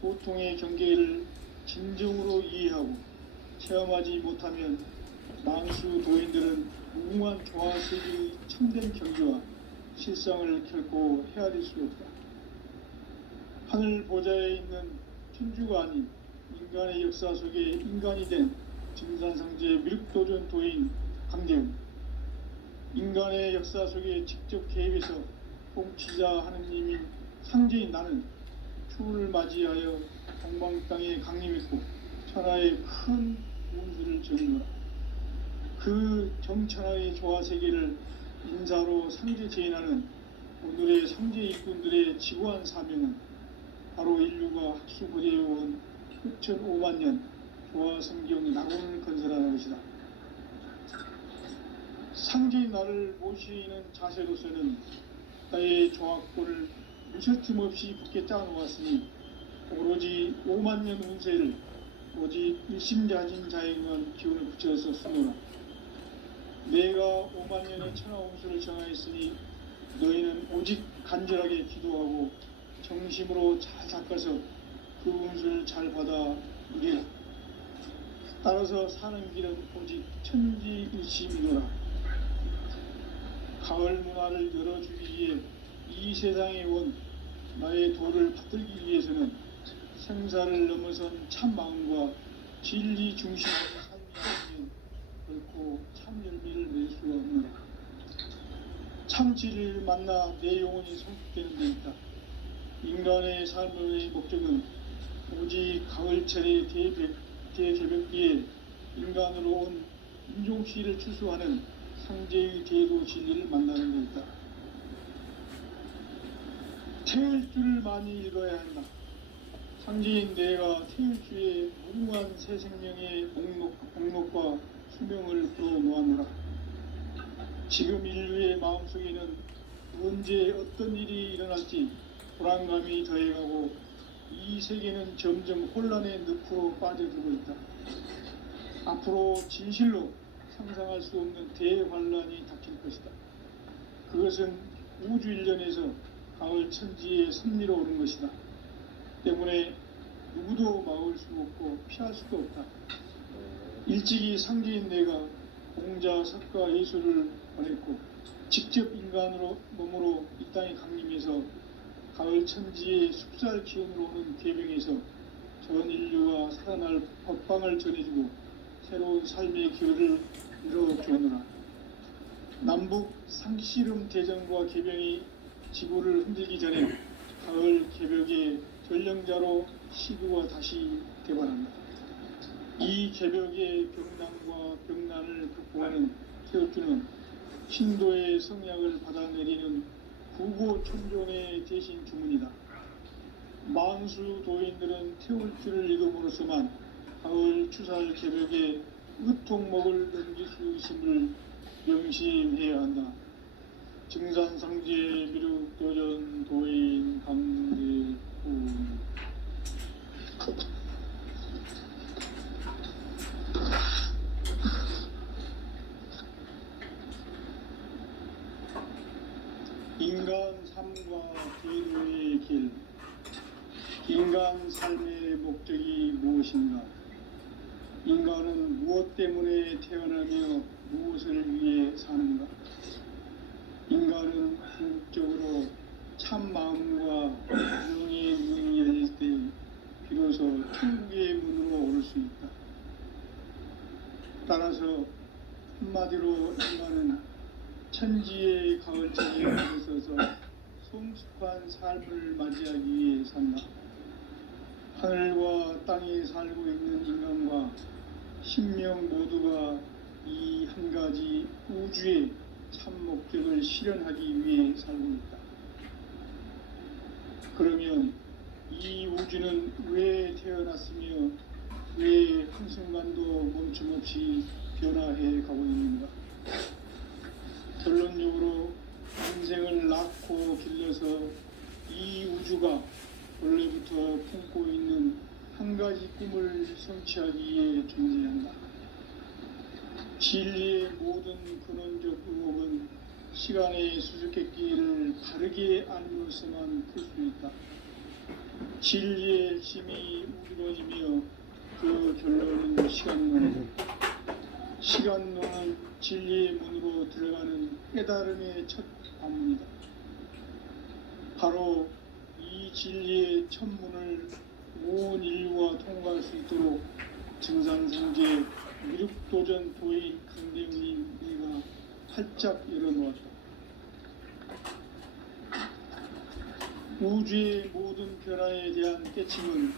도통의 경계를 진정으로 이해하고 체험하지 못하면 만수 도인들은 무궁한 조화세계의 참된 경지와 실상을 결코 헤아릴 수 없다. 하늘 보좌에 있는 천주가 아닌 인간의 역사 속에 인간이 된 증산상제의 미륵도전 도인 강재훈, 인간의 역사 속에 직접 개입해서 통치자 하느님인 상제인 나는 추후를 맞이하여 동방 땅에 강림했고 천하의 큰 운수를 전유하라. 그 정천하의 조화세계를 인사로 상제 재인하는 오늘의 상제 일꾼들의 지구한 사명은 바로 인류가 학수고대해온 후천 5만 년 조화성경 낙원을 건설하는 것이다. 상제인 나를 모시는 자세로서는 나의 조합권을 무쇠틈 없이 굳게 짜놓았으니 오로지 5만 년 운세를 오직 일심자진 자에게만 기운을 붙여서 쓰노라. 내가 5만 년의 천하 운수를 정하였으니 너희는 오직 간절하게 기도하고 정심으로 잘 닦아서 그 운수를 잘 받아 누리라. 따라서 사는 길은 오직 천지일심이노라. 가을 문화를 열어주기 위해 이 세상에 온 나의 도를 받들기 위해서는 생사를 넘어선 참 마음과 진리 중심의 삶이 아니면 결코 참 열매를 낼 수가 없노라. 참 진리를 만나 내 영혼이 성숙되는 데 있다. 인간의 삶의 목적은 오직 가을철의 대개벽기에 인간으로 온 인종시를 추수하는 상제의 대도 진리를 만나는 데 있다. 태일주를 많이 읽어야 한다. 상제인 내가 태일주의 무궁한 새 생명의 목록과 수명을 풀어놓았노라. 지금 인류의 마음속에는 언제 어떤 일이 일어날지 불안감이 더해가고 이 세계는 점점 혼란의 늪으로 빠져들고 있다. 앞으로 진실로 상상할 수 없는 대환란이 닥칠 것이다. 그것은 우주 일련에서 가을 천지의 섭리로 오는 것이다. 때문에 누구도 막을 수 없고 피할 수도 없다. 일찍이 상제인 내가 공자, 석가, 예수를 보냈고 직접 인간으로 몸으로 이 땅에 강림해서 가을 천지의 숲살 기운으로 오는 계병에서 전 인류가 살아날 법방을 전해주고 새로운 삶의 기회를 이뤄주느라. 남북 상씨름 대전과 계병이 지구를 흔들기 전에 가을 개벽의 전령자로 시구가 다시 대반한다. 이 개벽의 병난과 병난을 극복하는 태엽주는 신도의 성약을 받아내리는 구고천종의 대신 주문이다. 만수 도인들은 태울주를 읽음으로써만 가을 추살 개벽의 으통목을 넘길 수 있음을 명심해야 한다. 증산상제 미륵도전 도인 강대훈. 인간 삶과 계도의 길. 인간 삶의 목적이 무엇인가? 인간은 무엇 때문에 태어나며 무엇을 위해 사는가? 인간은 궁극적으로 참 마음과 정의 문이 열릴 때 비로소 천국의 문으로 오를 수 있다. 따라서 한마디로 인간은 천지의 가을철에 들어서서 성숙한 삶을 맞이하기 위해 산다. 하늘과 땅에 살고 있는 인간과 신명 모두가 이 한 가지 우주의 참 목적을 실현하기 위해 살고 있다. 그러면 이 우주는 왜 태어났으며 왜 한순간도 멈춤없이 변화해 가고 있는가? 결론적으로 인생을 낳고 길러서 이 우주가 원래부터 품고 있는 한 가지 꿈을 성취하기 위해 존재한다. 진리의 모든 근원적 의혹은 시간의 수수께끼를 바르게 알면서만 풀 수 있다. 진리의 핵심이 우주론이며 그 결론은 시간론이다. 시간론은 진리의 문으로 들어가는 깨달음의 첫 관문이다. 바로 이 진리의 첫 문을 온 인류가 통과할 수 있도록 증산상제 미륵도전 도인 강대훈이 내가 활짝 열어놓았다. 우주의 모든 변화에 대한 깨침은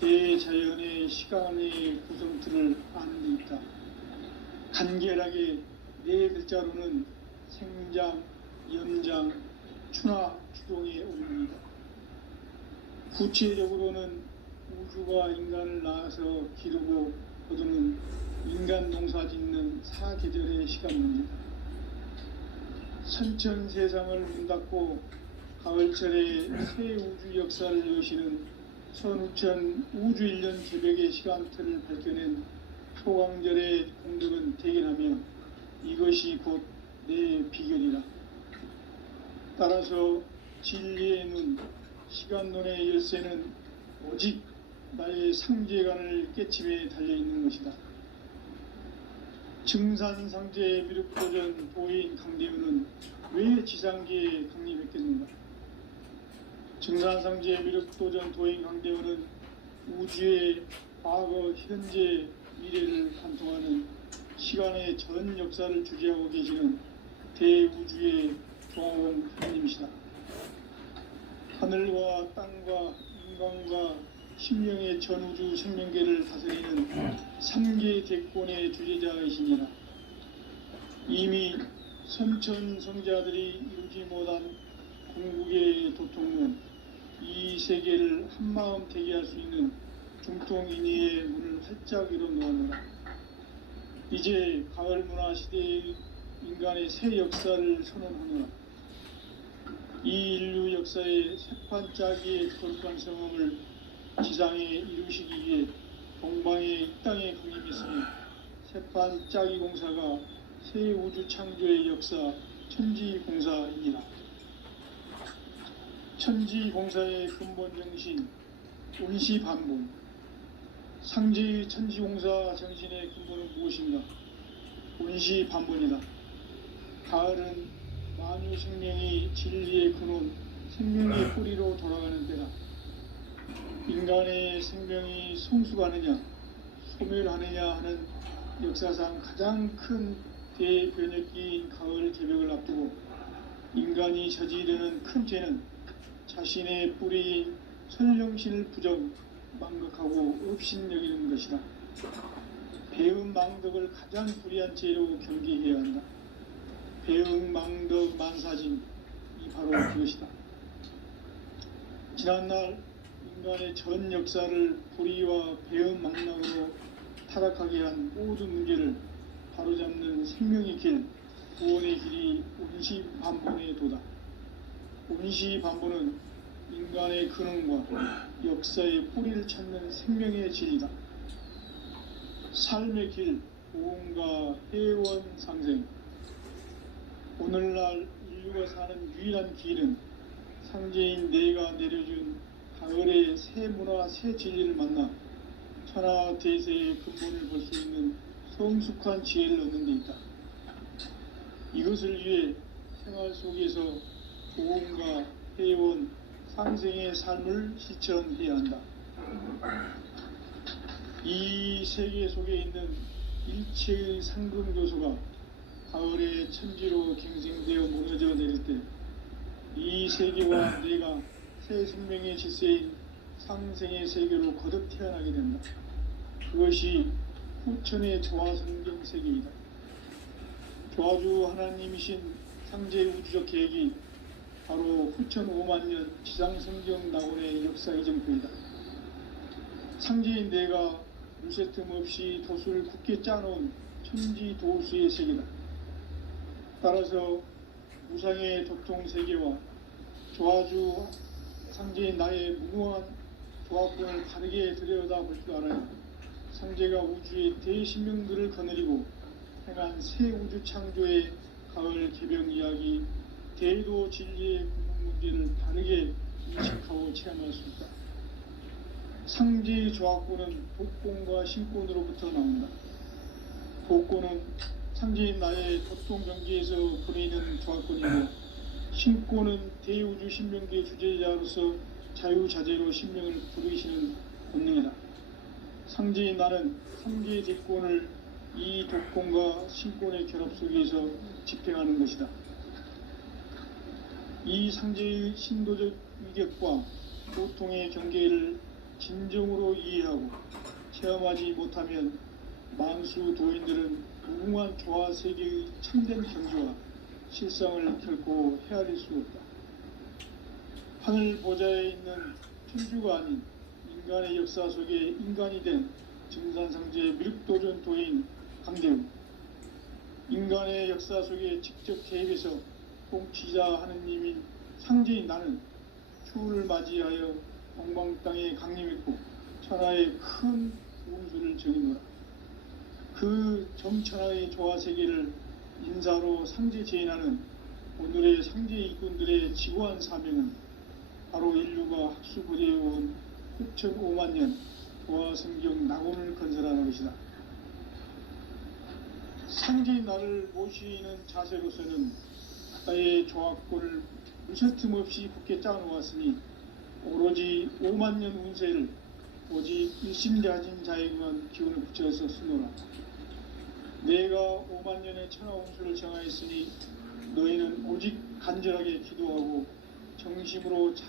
대자연의 시간의 구성틀을 아는 데 있다. 간결하게 네 글자로는 생장, 연장, 추나 추동의 원리이다. 구체적으로는 우주가 인간을 낳아서 기르고 거두는 인간 농사 짓는 사계절의 시간입니다. 선천 세상을 문 닫고 가을철에 새 우주 역사를 여시는 선우천 우주 1년 개벽의 시간틀을 밝혀낸 소강절의 공덕은 대견하며 이것이 곧 내 비결이라. 따라서 진리의 눈, 시간론의 열쇠는 오직 나의 상제관을 깨침에 달려있는 것이다. 증산상제 미륵도전 도인 강대훈은 왜 지상계에 강림했겠는가? 증산상제 미륵도전 도인 강대훈은 우주의 과거, 현재, 미래를 관통하는 시간의 전 역사를 주재하고 계시는 대우주의 조화원 하나님이시다. 하늘과 땅과 인간과 심령의 전우주 생명계를 다스리는 3계 대권의 주제자이시니라. 이미 선천성자들이 이루지 못한 궁극의 도통은 이 세계를 한마음 되게 할 수 있는 중통인의의 문을 활짝 열어놓았노라. 이제 가을 문화 시대의 인간의 새 역사를 선언하노라. 이 인류 역사의 새판 짜기의 거룩한 성험을 지상에 이루시기 위해 동방의 이 땅에 강림했으며 새판 짜기 공사가 새 우주 창조의 역사 천지공사이니라. 천지공사의 근본 정신, 온시반본. 상제의 천지공사 정신의 근본은 무엇인가? 온시반본이다. 가을은 만유 생명이 진리의 근원, 생명의 뿌리로 돌아가는 때다. 인간의 생명이 성숙하느냐, 소멸하느냐 하는 역사상 가장 큰 대변혁기인 가을 개벽을 앞두고 인간이 저지르는 큰 죄는 자신의 뿌리인 선령신을 부정, 망각하고 업신여기는 것이다. 배은망덕을 가장 불의한 죄로 경계해야 한다. 배은망덕 만사진, 이 바로 그것이다. 지난날 인간의 전 역사를 불의와 배은망락으로 타락하게 한 모든 문제를 바로잡는 생명의 길, 구원의 길이 온시반본의 도다. 온시반본은 인간의 근원과 역사의 뿌리를 찾는 생명의 진리다. 삶의 길, 보험과 회원 상생. 오늘날 인류가 사는 유일한 길은 상제인 내가 내려준 가을의 새 문화, 새 진리를 만나 천하 대세의 근본을 볼 수 있는 성숙한 지혜를 얻는 데 있다. 이것을 위해 생활 속에서 보험과 회원, 상생의 삶을 실천해야 한다. 이 세계 속에 있는 일체의 상금 요소가 가을의 천지로 갱생되어 무너져 내릴 때 이 세계와 내가 새 생명의 질서인 상생의 세계로 거듭 태어나게 된다. 그것이 후천의 조화성경 세계이다. 조화주 하나님이신 상제의 우주적 계획이 바로 후천 5만년 지상성경 낙원의 역사의 정표이다. 상제인 내가 물새 틈 없이 도수를 굳게 짜놓은 천지 도수의 세계다. 따라서 무상의 도통 세계와 조화주 상제인 나의 무궁한 조합권을 다르게 들여다볼 줄 알아야 상제가 우주의 대신명들을 거느리고 행한 새 우주 창조의 가을 개병 이야기, 대도 진리의 궁극 문제를 다르게 인식하고 체험할 수 있다. 상제의 조합권은 복권과 신권으로부터 나온다. 복권은 상제인 나의 도통 경계에서 보내는 조합권이고, 신권은 대우주 신명계의 주제자로서 자유자재로 신명을 부르시는 본능이다. 상제인 나는 상제의 대권을 이 독권과 신권의 결합 속에서 집행하는 것이다. 이 상제의 신도적 위격과 보통의 경계를 진정으로 이해하고 체험하지 못하면 만수 도인들은 무궁한 조화 세계의 참된 경지와 실상을 결코 헤아릴 수 없다. 하늘 보좌에 있는 천주가 아닌 인간의 역사 속에 인간이 된 증산상제의 밀도전 도인 강대우, 인간의 역사 속에 직접 개입해서 통치자 하느님인 상제인 나는 추후를 맞이하여 동방 땅에 강림했고 천하의 큰 운수를 정의노라. 그 정천하의 조화 세계를 인사로 상제 제인하는 오늘의 상제 일꾼들의 지고한 사명은 바로 인류가 학수고대해온 6,500,000년 조화성경 낙원을 건설하는 것이다. 상제인 나를 모시는 자세로서는 나의 조합권을 무쇠틈 없이 굳게 짜놓았으니 오로지 50,000년 운세를 오직 일심가진 자에게만 기운을 붙여서 쓰노라. 내가 50,000년의 천하 운수를 정하였으니 너희는 오직 간절하게 기도하고 정심으로 잘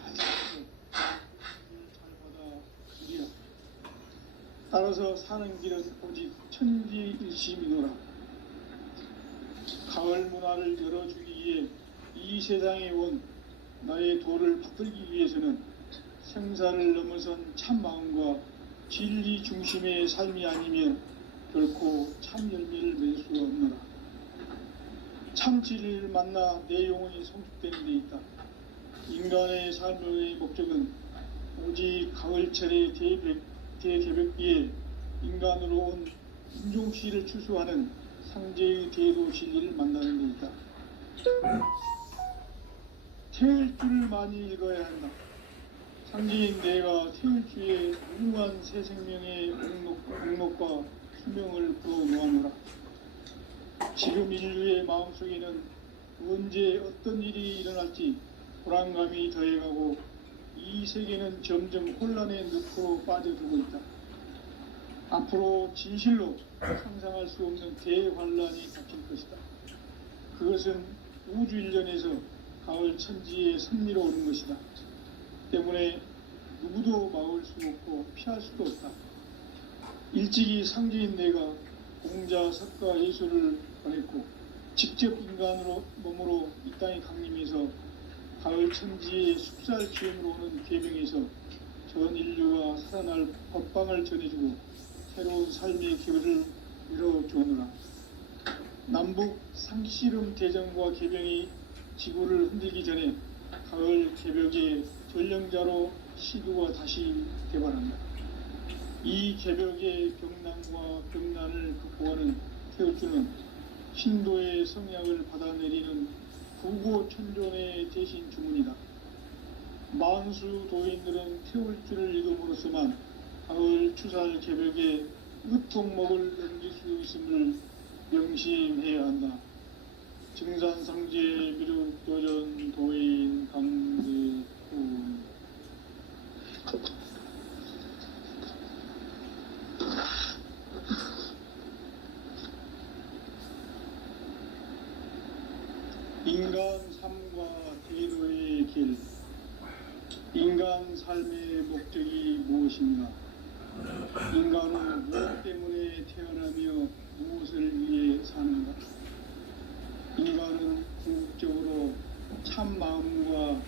받아 주리라. 따라서 사는 길은 오직 천지일심이노라. 가을 문화를 열어주기 위해 이 세상에 온 나의 도를 받들기 위해서는 생사를 넘어선 참 마음과 진리 중심의 삶이 아니면 결코 참 열매를 맺을 수가 없노라. 참 진리를 만나 내 영혼이 성숙되는 데 있다. 인간의 삶의 목적은 오직 가을철의 대개벽기에 인간으로 온 인종씨를 추수하는 상제의 대도 진리를 만나는 데 있다. 태일 줄을 많이 읽어야 한다. 상지인 내가 태울주의 무궁한 새 생명의 목록과 수명을 불어놓아노라. 지금 인류의 마음속에는 언제 어떤 일이 일어날지 불안감이 더해가고 이 세계는 점점 혼란의 늪으로 빠져들고 있다. 앞으로 진실로 상상할 수 없는 대환란이 닥칠 것이다. 그것은 우주 일련에서 가을 천지의 섭리로 오는 것이다. 때문에 누구도 막을 수 없고 피할 수도 없다. 일찍이 상지인 내가 공자, 석가, 예수를 보냈고 직접 인간으로 몸으로 이 땅에 강림해서 가을 천지의 숙살 기운으로 오는 계명에서 전 인류가 살아날 법방을 전해주고 새로운 삶의 기회를 열어주오노라. 남북 상씨름 대전과 계병이 지구를 흔들기 전에 가을 개벽의 전령자로 시두가 다시 개발한다. 이 개벽의 병난과 병난을 극복하는 태울주는 신도의 성약을 받아내리는 구고천존의 대신 주문이다. 만수 도인들은 태울주를 이름으로서만 가을 추살 개벽의 으통목을 넘길 수 있음을 명심해야 한다. 증산상제 미륵도전 도인 강제훈. 인간 삶과 제도의 길. 인간 삶의 목적이 무엇인가? 인간은 무엇 때문에 태어나며 무엇을 위해 사는가? 인간은 궁극적으로 참 마음과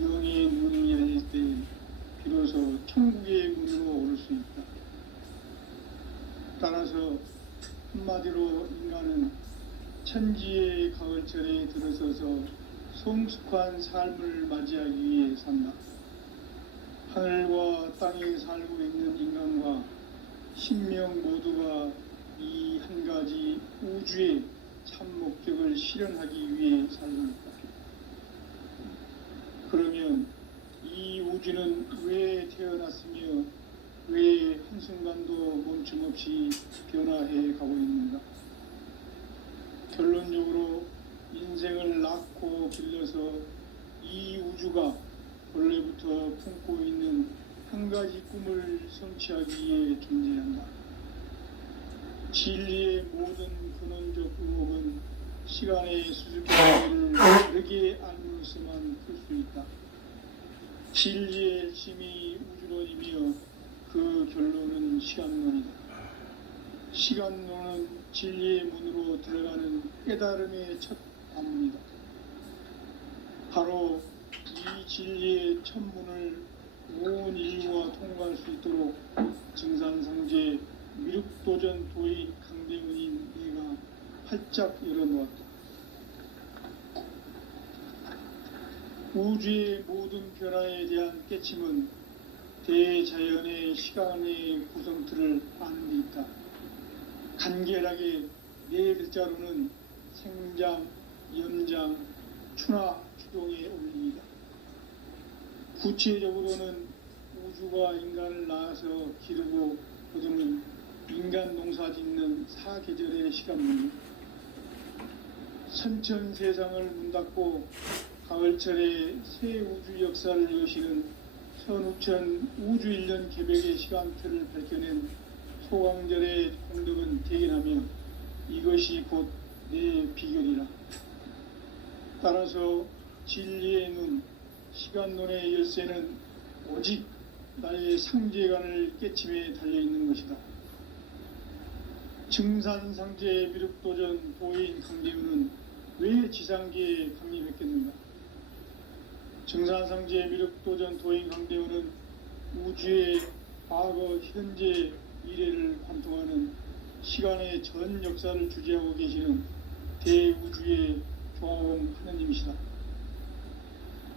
영의 문이 열릴 때 비로소 천국의 문으로 오를 수 있다. 따라서 한마디로 인간은 천지의 가을철에 들어서서 성숙한 삶을 맞이하기 위해 산다. 하늘과 땅에 살고 있는 인간과 신명 모두가 이 한 가지 우주의 참 목적을 실현하기 위해 살고 있다. 그러면 이 우주는 왜 태어났으며 왜 한순간도 멈춤없이 변화해 가고 있는가? 결론적으로 인생을 낳고 길러서 이 우주가 원래부터 품고 있는 한 가지 꿈을 성취하기 위해 존재한다. 진리의 모든 근원적 의혹은 시간의 수수께끼를 다르게 알므로서만 풀 수 있다. 진리의 핵심이 우주론이며 그 결론은 시간론이다. 시간론은 진리의 문으로 들어가는 깨달음의 첫 관문이다. 바로 이 진리의 첫 문을 온 인류가 통과할 수 있도록 증산상제 미륵도전 도인 강대문인 내가 활짝 열어놓았다. 우주의 모든 변화에 대한 깨침은 대자연의 시간의 구성틀을 아는 데 있다. 간결하게 네 글자로는 생장, 연장, 추나, 추동의 원리이다. 구체적으로는 우주가 인간을 낳아서 기르고 거두는 인간 농사 짓는 사계절의 시간문이 선천세상을 문 닫고 가을철에 새 우주 역사를 여시는 선우천 우주일년 개벽의 시간틀을 밝혀낸 소강절의 공덕은 대견하며 이것이 곧 내 비결이라. 따라서 진리의 눈, 시간론의 열쇠는 오직 나의 상제관을 깨침에 달려있는 것이다. 증산상제 미륵도전 도인 강대훈은 왜 지상계에 강림했겠는가? 증산상제 미륵도전 도인 강대훈은 우주의 과거, 현재, 미래를 관통하는 시간의 전 역사를 주재하고 계시는 대우주의 조화원 하느님이시다.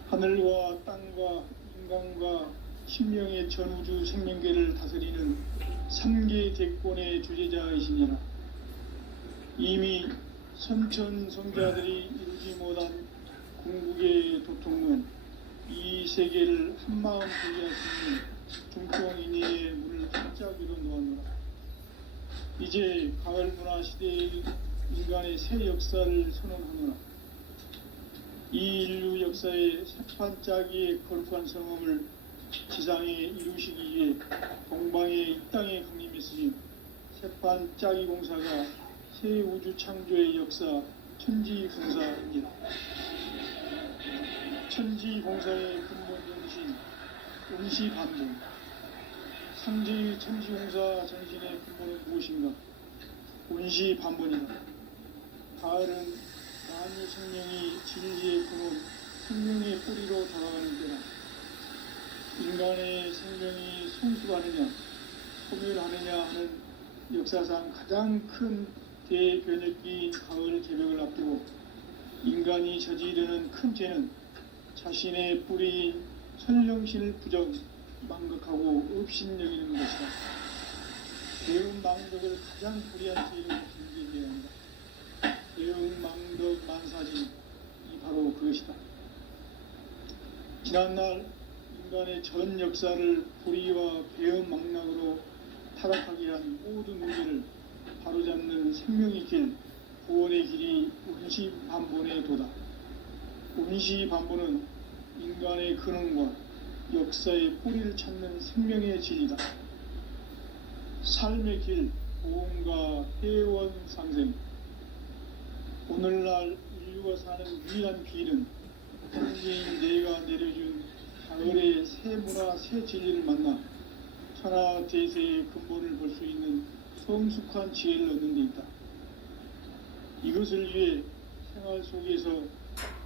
하늘과 땅과 인간과 신명의 전우주 생명계를 다스리는 3계 대권의 주재자이시니라. 이미 선천성자들이 이루지 못한 궁극의 도통론, 이 세계를 한마음 보게 할 수 있는 중통인의 문을 활짝 열어 놓았노라. 이제 가을 문화 시대의 인간의 새 역사를 선언하노라. 이 인류 역사의 새판짜기의 거룩한 성험을 지상에 이루시기 위해 동방의 이 땅에 강림했으며 새판짜기 공사가 새 우주 창조의 역사 천지공사입니다. 천지공사의 근본 정신 운시반복. 상제의 천지공사 정신의 근본은 무엇인가? 운시반복이다. 가을은 만유 생명이 진리의 근원, 생명의 뿌리로 돌아가는 때다. 인간의 생명이 성숙하느냐, 소멸하느냐 하는 역사상 가장 큰 대변혁기인 가을 개벽을 앞두고 인간이 저지르는 큰 죄는 자신의 뿌리인 선령신을 부정, 망각하고 업신여기는 것이다. 대응망덕을 가장 불의한 죄로 준비해야 한다. 대응망덕 만사지 바로 그것이다. 지난날 인간의 전 역사를 불의와 배은망락으로 타락하게 한 모든 문제를 바로잡는 생명의 길, 구원의 길이 운시반본의 도다. 운시반본은 인간의 근원과 역사의 뿌리를 찾는 생명의 진리다. 삶의 길, 보험과 회원 상생. 오늘날 인류가 사는 유일한 길은 현지인 내가 내려준 가을의 새 문화, 새 진리를 만나 천하 대세의 근본을 볼 수 있는 성숙한 지혜를 얻는 데 있다. 이것을 위해 생활 속에서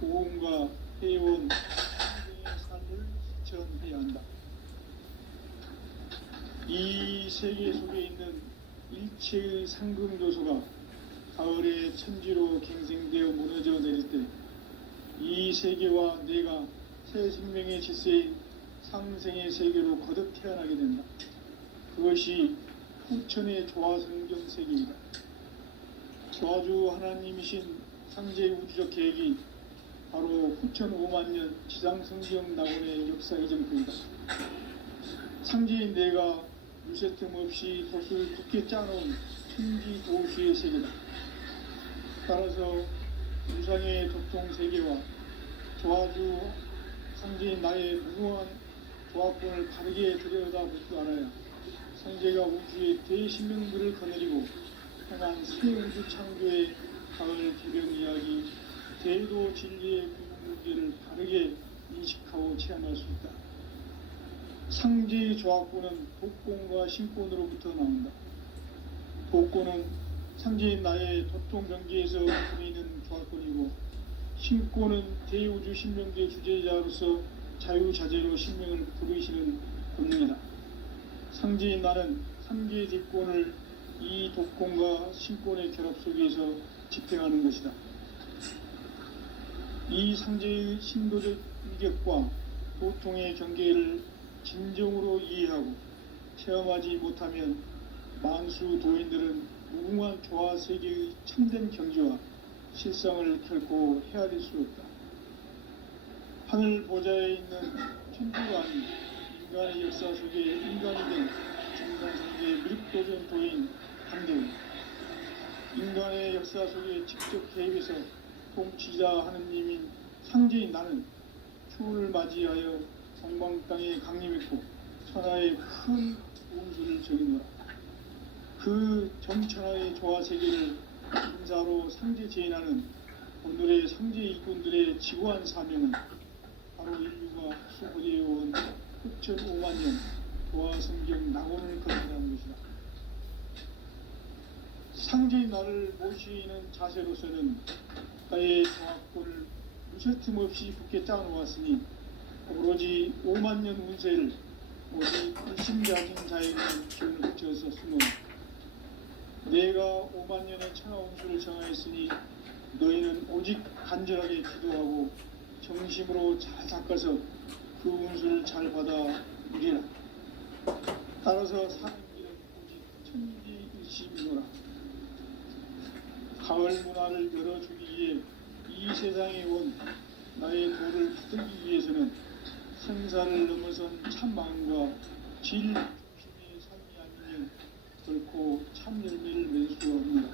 보험과 회원, 상생의 삶을 실천해야 한다. 이 세계 속에 있는 일체의 상금 요소가 가을의 천지로 갱생되어 무너져 내릴 때 이 세계와 내가 새 생명의 질서인 상생의 세계로 거듭 태어나게 된다. 그것이 후천의 조화성경 세계이다. 조화주 하나님이신 상제 우주적 계획이 바로 후천 5만년 지상성경 낙원의 역사 이전부이다. 상제인 내가 물새 틈 없이 돛을 굳게 짜놓은 천지 도시의 세계다. 따라서 우상의 도통 세계와 조화주 상제인 나의 무궁한 조합권을 바르게 들여다볼 줄 알아야 상제가 우주의 대신명들을 거느리고 행한 새 우주 창조의 가을 개변 이야기, 대도 진리의 궁극문제를 바르게 인식하고 체험할 수 있다. 상제의 조합권은 복권과 신권으로부터 나온다. 복권은 상제인 나의 도통 경계에서 보이는 조합권이고, 신권은 대우주 신명계 주제자로서 자유자재로 신명을 부르시는 권능이다. 상제인 나는 상계의 뒷권을 이 독권과 신권의 결합 속에서 집행하는 것이다. 이 상제의 신도적 인격과 도통의 경계를 진정으로 이해하고 체험하지 못하면 만수 도인들은 무궁한 조화 세계의 참된 경지와 실상을 결코 헤아릴 수 없다. 하늘 보좌에 있는 천주가 아닌 인간의 역사 속에 인간이 된 중간성계의 미륵도전 도인 한대우, 인간의 역사 속에 직접 개입해서 통치자 하느님인 상제인 나는 추운을 맞이하여 동방 땅에 강림했고 천하의 큰 운수를 적이노라. 그 정천하의 조화 세계를 인사로 상제 제인하는 오늘의 상제 일꾼들의 지구한 사명은 바로 인류가 수호되어온 후천 5만년 조화 성경 낙원을 건너라는 것이다. 상제인 나를 모시는 자세로서는 나의 조합권을 무쇠틈 없이 굳게 짜놓았으니 오로지 5만년 운세를 오직 일심가진 자에게만 기운을 붙여서 쓰노라. 내가 5만년의 천하 운수를 정하였으니 너희는 오직 간절하게 기도하고 정심으로 잘 닦아서 그 운수를 잘 받아 누리라. 따라서 사는 길은 오직 천지일심이노라. 가을 문화를 열어주기 위해 이 세상에 온 나의 도를 붙들기 위해서는 생사를 넘어선 참 마음과 진리 중심의 삶이 아니면 결코 참 열매를 맺을 수 없습니다.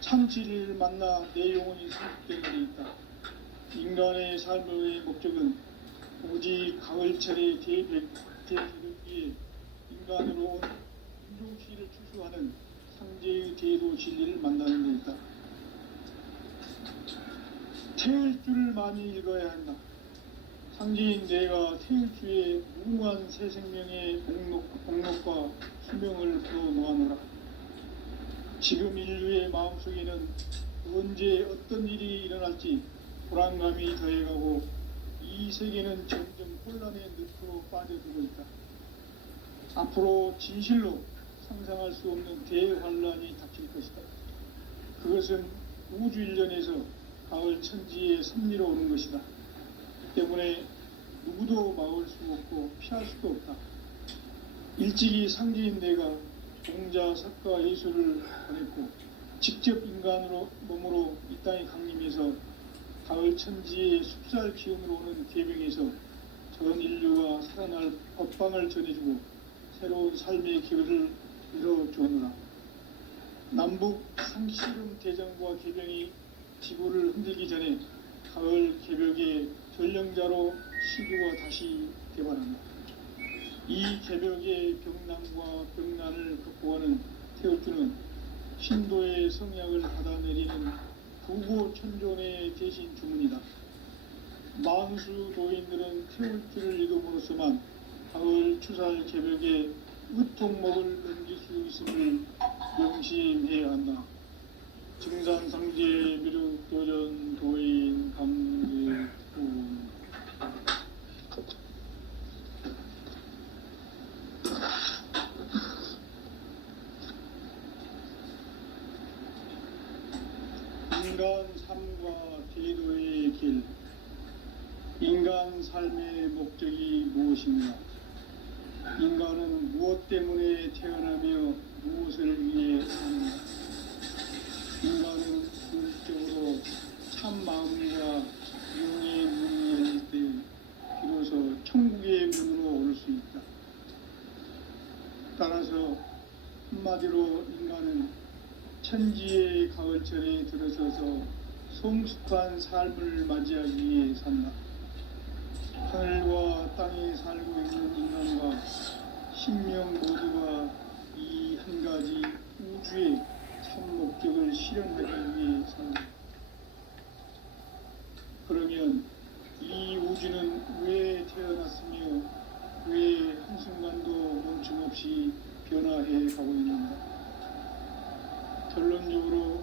참 진리를 만나 내 영혼이 성숙되는 데 있다. 인간의 삶의 목적은 오직 가을철의 대개혁기에 인간으로 온 인종시를 추수하는 상제의 대도 진리를 만나는 데 있다. 태을 줄을 많이 읽어야 한다. 상제인 내가 태을 주에 무궁한 새 생명의 공력과 수명을 풀어놓아노라. 지금 인류의 마음속에는 언제 어떤 일이 일어날지 불안감이 더해가고 이 세계는 점점 혼란의 늪으로 빠져들고 있다. 앞으로 진실로 상상할 수 없는 대환란이 닥칠 것이다. 그것은 우주 일련에서 가을 천지의 섭리로 오는 것이다. 때문에 누구도 막을 수 없고 피할 수도 없다. 일찍이 상제인 내가 공자, 석가, 예수를 보냈고 직접 인간으로 몸으로 이 땅에 강림해서 가을 천지의 숲살 기운으로 오는 계명에서 전 인류가 살아날 법방을 전해주고 새로운 삶의 기회를 이뤄주느라. 남북 상씨름 대전과 계병이 지구를 흔들기 전에 가을 개벽의 전령자로 시주가 다시 개발한다. 이 개벽의 병난과 병난을 극복하는 태울주는 신도의 성약을 받아내리는 부고천존의 대신 주문이다. 만수 도인들은 태울주를 읽음으로써만 가을 추살 개벽의 의통목을 넘길 수 있음을 명심해야 한다. 증산상제 미륵도전 도인 강제훈. 인간 삶과 제도의 길. 인간 삶의 목적이 무엇인가? 인간은 무엇 때문에 태어나며 무엇을 위해 사는가? 인간은 궁극적으로 참 마음과 영의 문이 열릴 때 비로소 천국의 문으로 올 수 있다. 따라서 한마디로 인간은 천지의 가을철에 들어서서 성숙한 삶을 맞이하기 위해 산다. 하늘과 땅에 살고 있는 인간과 신명 모두가 이 한 가지 우주의 참 목적을 실현하기 위해 산다. 그러면 이 우주는 왜 태어났으며 왜 한순간도 멈춤없이 변화해 가고 있는가? 결론적으로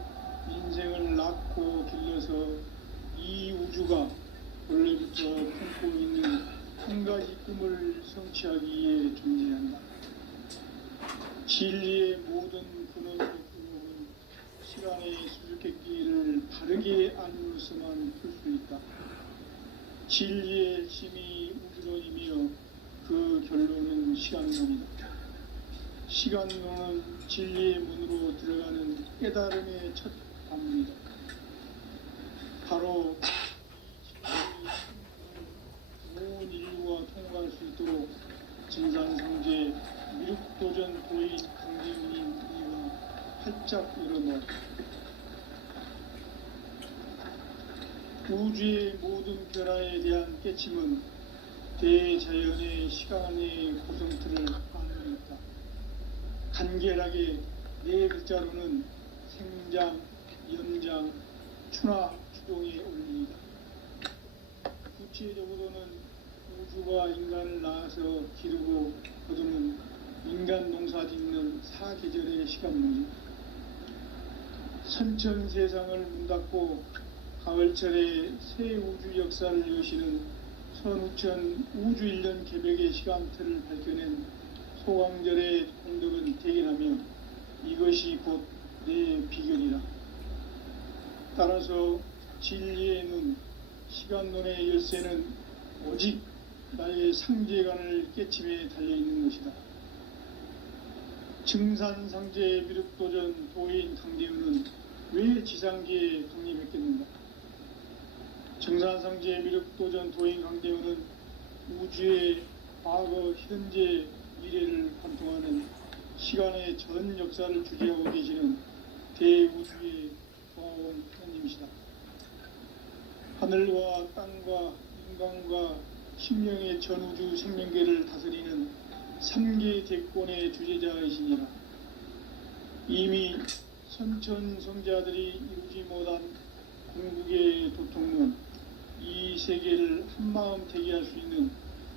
인생을 낳고 길러서 이 우주가 원래부터 품고 있는 한 가지 꿈을 성취하기 위해 존재한다. 진리의 모든 근원과 근원은 시간의 수수께끼를 바르게 알므로서만 풀 수 있다. 진리의 핵심이 우주론이며 그 결론은 시간론이다. 시간론은 진리의 문으로 들어가는 깨달음의 첫 관문이다. 바로 온 인류가 통과할 수 있도록 증산상제 미륵도전 도인 강제문인 이가 활짝 열어놓았다. 우주의 모든 변화에 대한 깨침은 대자연의 시간의 구성틀을 반영했다. 간결하게 네 글자로는 생장, 연장, 추나, 추동의 원리이다. 구체적으로는 우주가 인간을 낳아서 기르고 거두는 인간 농사 짓는 사계절의 시간문이다. 선천 세상을 문 닫고 가을철에 새 우주 역사를 여시는 선우천 우주일년 개벽의 시간틀을 밝혀낸 소강절의 공덕은 대견하며 이것이 곧 내 비결이라. 따라서 진리의 눈, 시간론의 열쇠는 오직 나의 상제관을 깨침에 달려있는 것이다. 증산상제 미륵도전 도인 강대훈은 왜 지상계에 강림했겠는가? 증산상제 미륵도전 도인 강대훈은 우주의 과거, 현재, 미래를 관통하는 시간의 전 역사를 주재하고 계시는 대우주의 조화원 하나님이시다. 하늘과 땅과 인간과 심령의 전우주 생명계를 다스리는 3계 대권의 주재자이시니라. 이미 선천성자들이 이루지 못한 궁극의 도통론, 이 세계를 한마음 되게 할 수 있는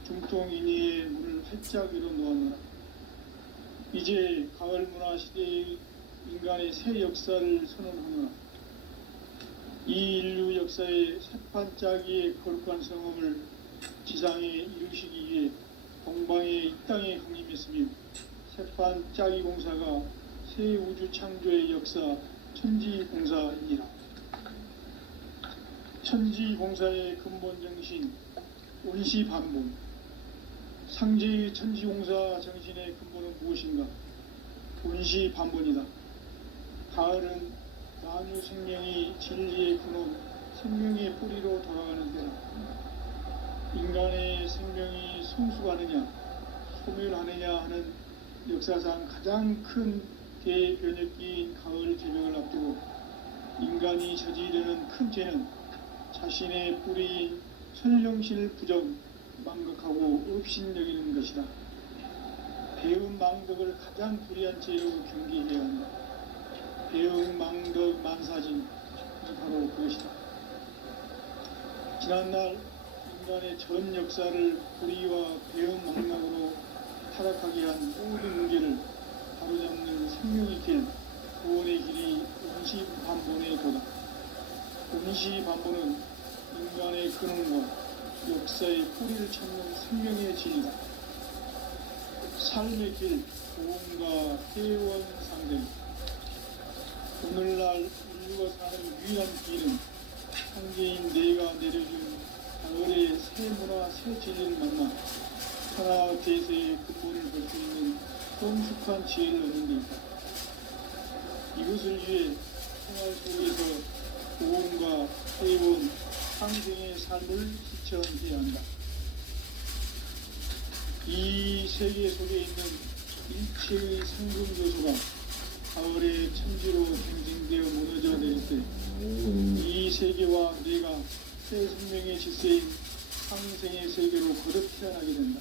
중통인의의 문을 활짝 열어놓았노라. 이제 가을 문화 시대의 인간의 새 역사를 선언하노라. 이 인류 역사의 새판짜기의 거룩한 성험을 지상에 이루시기 위해 동방의 이 땅에 강림했으며, 새판짜기 공사가 새 우주 창조의 역사 천지공사이니라. 천지공사의 근본 정신 원시반본, 상제의 천지공사 정신의 근본은 무엇인가? 원시반본이다. 가을은 만유 생명이 진리의 근원, 생명의 뿌리로 돌아가는 때다. 인간의 생명이 성숙하느냐 소멸하느냐 하는 역사상 가장 큰 대변혁기인 가을 제명을 앞두고 인간이 저지르는 큰 죄는 자신의 뿌리인 선령신을 부정, 망각하고 업신여기는 것이다. 배은 망덕을 가장 불의한 죄로 경계해야 한다. 배은 망덕 만사진이 바로 그것이다. 지난날 인간의 전 역사를 불의와 배은 망락으로 타락하게 한 모든 문제를 바로잡는 생명의 길, 구원의 길이 원시반본의 도다. 원시반본은 인간의 근원과 역사의 뿌리를 찾는 생명의 진리다. 삶의 길, 고음과 회원 상생. 오늘날 인류가 사는 유일한 길은 상계인 내가 내려준 가을의 새 문화, 새 진리를 만나 하나 대세의 근본을 볼 수 있는 성숙한 지혜를 얻는 데 있다. 이것을 위해 생활 속에서 고음과 회원, 상생의 삶을 실천해야 한다. 이 세계 속에 있는 일체의 상금 요소가 가을의 천지로 갱생되어 무너져 내릴 때 이 세계와 내가 새 생명의 질서인 상생의 세계로 거듭 태어나게 된다.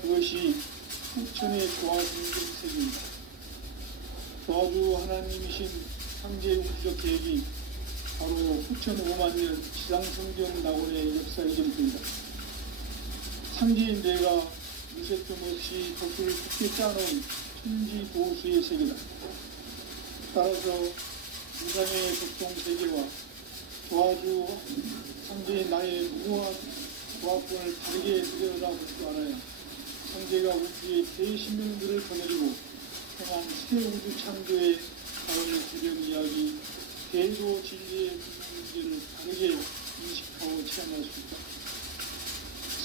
그것이 후천의 조화생긴 세계이다. 조화주 하나님이신 상제 우주적 계획이 바로 후천 5만 년 지상성경 낙원의 역사의 전투이다. 상제인 내가 무색점 없이 덕을 굳게 짜놓은 천지 도수의 세계다. 따라서 무상의 독동 세계와 조화주 상제인 나의 무궁한 조합권을 다르게 들여다볼 줄 알아야 상제가 우주의 대신명들을 거느리고 행한 새 우주 창조의 가을 주변 이야기, 대도 진리의 문제를 다르게 인식하고 체험할 수 있다.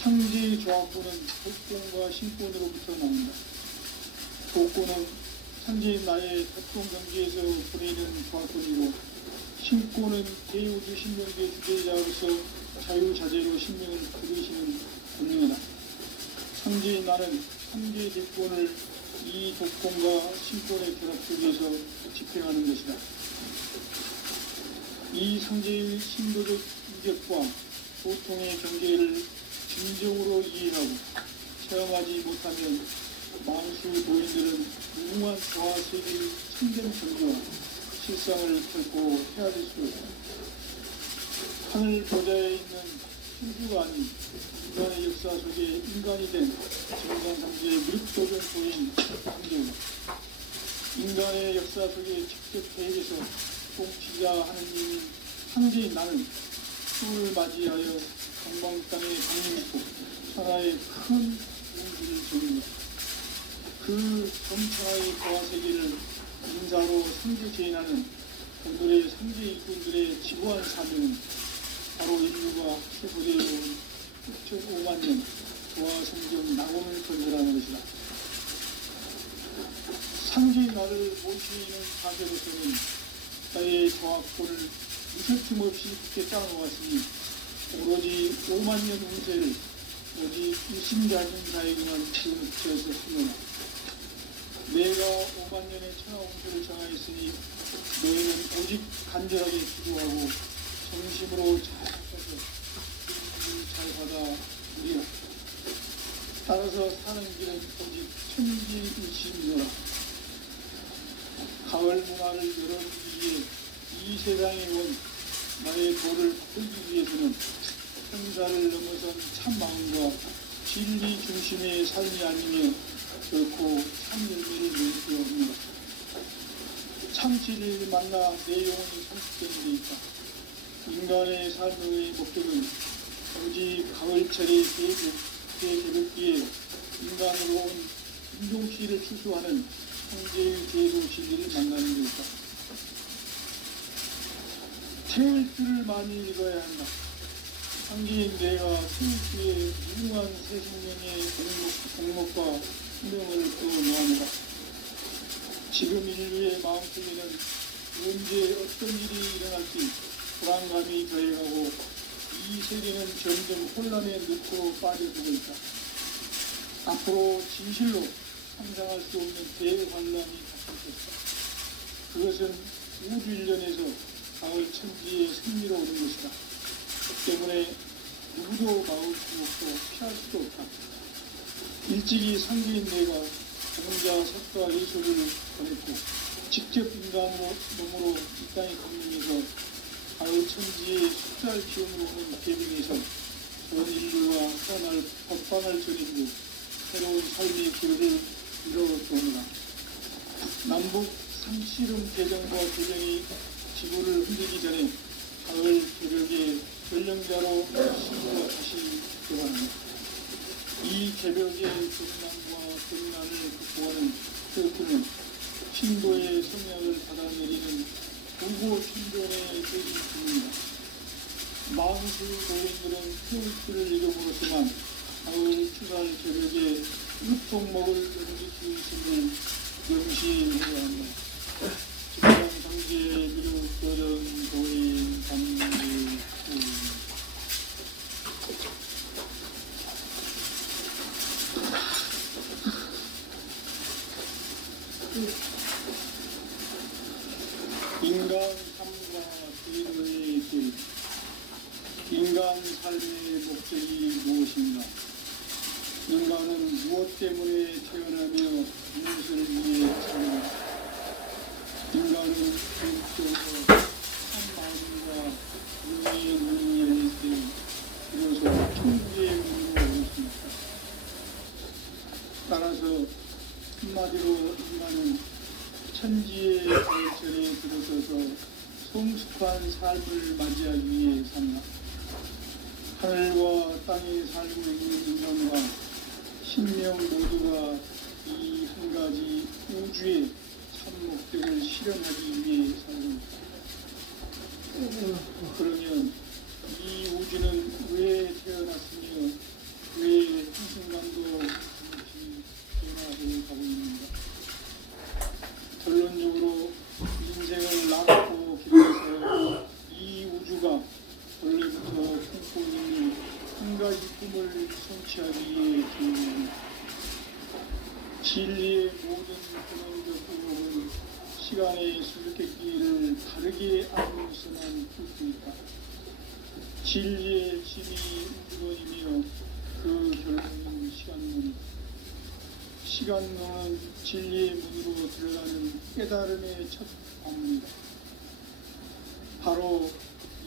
상제의 조합권은 독권과 신권으로부터 나온다. 독권은 상제인 나의 독동 경지에서 보내는 조합권이고, 신권은 대우주 신명계 주제자로서 자유자재로 신명을 부르시는 권능이다. 상제인 나는 상제의 대권을 이 독권과 신권의 결합 속에서 집행하는 것이다. 이 상제의 신도적 인격과 보통의 경계를 진정으로 이해하고 체험하지 못하면 만수 도인들은 무궁한 조화 세계의 참된 전조와 실상을 결코 헤아릴 수 없다. 하늘 보좌에 있는 천주가 아닌 인간의 역사 속에 인간이 된 정상상제의 무력도전 보인 상제와 인간의 역사 속에 직접 계획해서 통치자 하느님인 상제인 나는 수을 맞이하여 동방 땅에 강림했고 천하의 큰 우주를 조립니다. 그 전천하의 조화세계를 인사로 상제 제인하는 오늘의 상제 일꾼들의 지구한 사명은 바로 인류가 최고대해온 6,5만 년 조화성경 낙원을 건설하는 것이다. 상제의 나를 모시는 자세로서는 나의 조합권을 무색틈 없이 굳게 짜놓았으니 오로지 5만 년 운세를 오직 일심자중자에게만 지어서 쓰노라. 내가 5만 년의 천하홍수를 정하였으니 너희는 오직 간절하게 기도하고 정심으로 잘 받아들이라. 따라서 사는 길은 오직 천지일심이노라. 가을 문화를 열어주기 위해 이 세상에 온 나의 도를 풀기 위해서는 생사를 넘어선 참 마음과 진리 중심의 삶이 아니면 결코 참 열매를 맺을 수 없는 것. 참 진리를 만나 내 영혼이 성숙되는 데 있다. 인간의 삶의 목적은 오직 가을철의 대개벽기에 인간으로 온 인종시를 추수하는 형제의 제도 진리를 만나는 데 있다. 태울 줄을 많이 읽어야 한다. 상기인 내가 태울주의 무궁한 새 생명의 공목과 수명을 그어놓아내라. 지금 인류의 마음속에는 언제 어떤 일이 일어날지 불안감이 더해가고 이 세계는 점점 혼란의 늪으로 빠져들고 있다. 앞으로 진실로 상상할 수 없는 대환란이 닥칠 것이다. 그것은 우주 일련에서 가을 천지의 승리로 오는 것이다. 때문에 누구도 막을 수 없고 피할 수도 없다. 일찍이 상기인 내가 공자 석가 예수를 보냈고 직접 인간으로 몸으로 이 땅에 강림해서 가을 천지의 숫자를 기운으로 오는 계명에서 전 인류와 태어날 법방을 전해주고 새로운 삶의 기로를 이뤄오느라. 남북 상씨름 개정과 개정이 지구를 흔들기 전에 가을 개벽의 전령자로 신부가 다시 들어갑니다. 이 개벽의 전난과 전난을 극복하는 태극기는 신도의 성향을 받아내리는 부고 신전의 대신입니다. 만수 도인들은 태극기를 이름으로서만 가을 추살 개벽의 육통목을 넘길 수 있음을 명시해야 합니다. 상제 미륵도전 도인 상제 인간 삶과 개인의 길. 인간 삶의 목적이 무엇인가? 인간은 무엇 때문에 태어나며 무엇을 위해 사는가? 인간은 개인적으로 참 마음과 의미의 문이 열릴 때 비로소 천국의 문으로 오십니다. 따라서 한마디로 인간은 천지의 가을철에 들어서서 성숙한 삶을 맞이하기 위해 산다. 하늘과 땅에 살고 있는 인간과 신명 모두가 이 한 가지 우주의 참 목적을 실현하기 위해 살고 있다. 그러면 이 우주는 왜 태어났으며 왜 한순간도 잠시 변화해 가고 있는가? 결론적으로 인생을 낳고 기르면서 이 우주가 원래부터 품고 있는 한 가지 꿈을 성취하기 위해 태어납니다. 진리의 모든 근원적 의혹은 시간의 수수께끼를 다르게 알고서만 풀 수 있다. 진리의 힘이 우주론이며 그 결론은 시간론이다. 시간론은 진리의 문으로 들어가는 깨달음의 첫 방문이다. 바로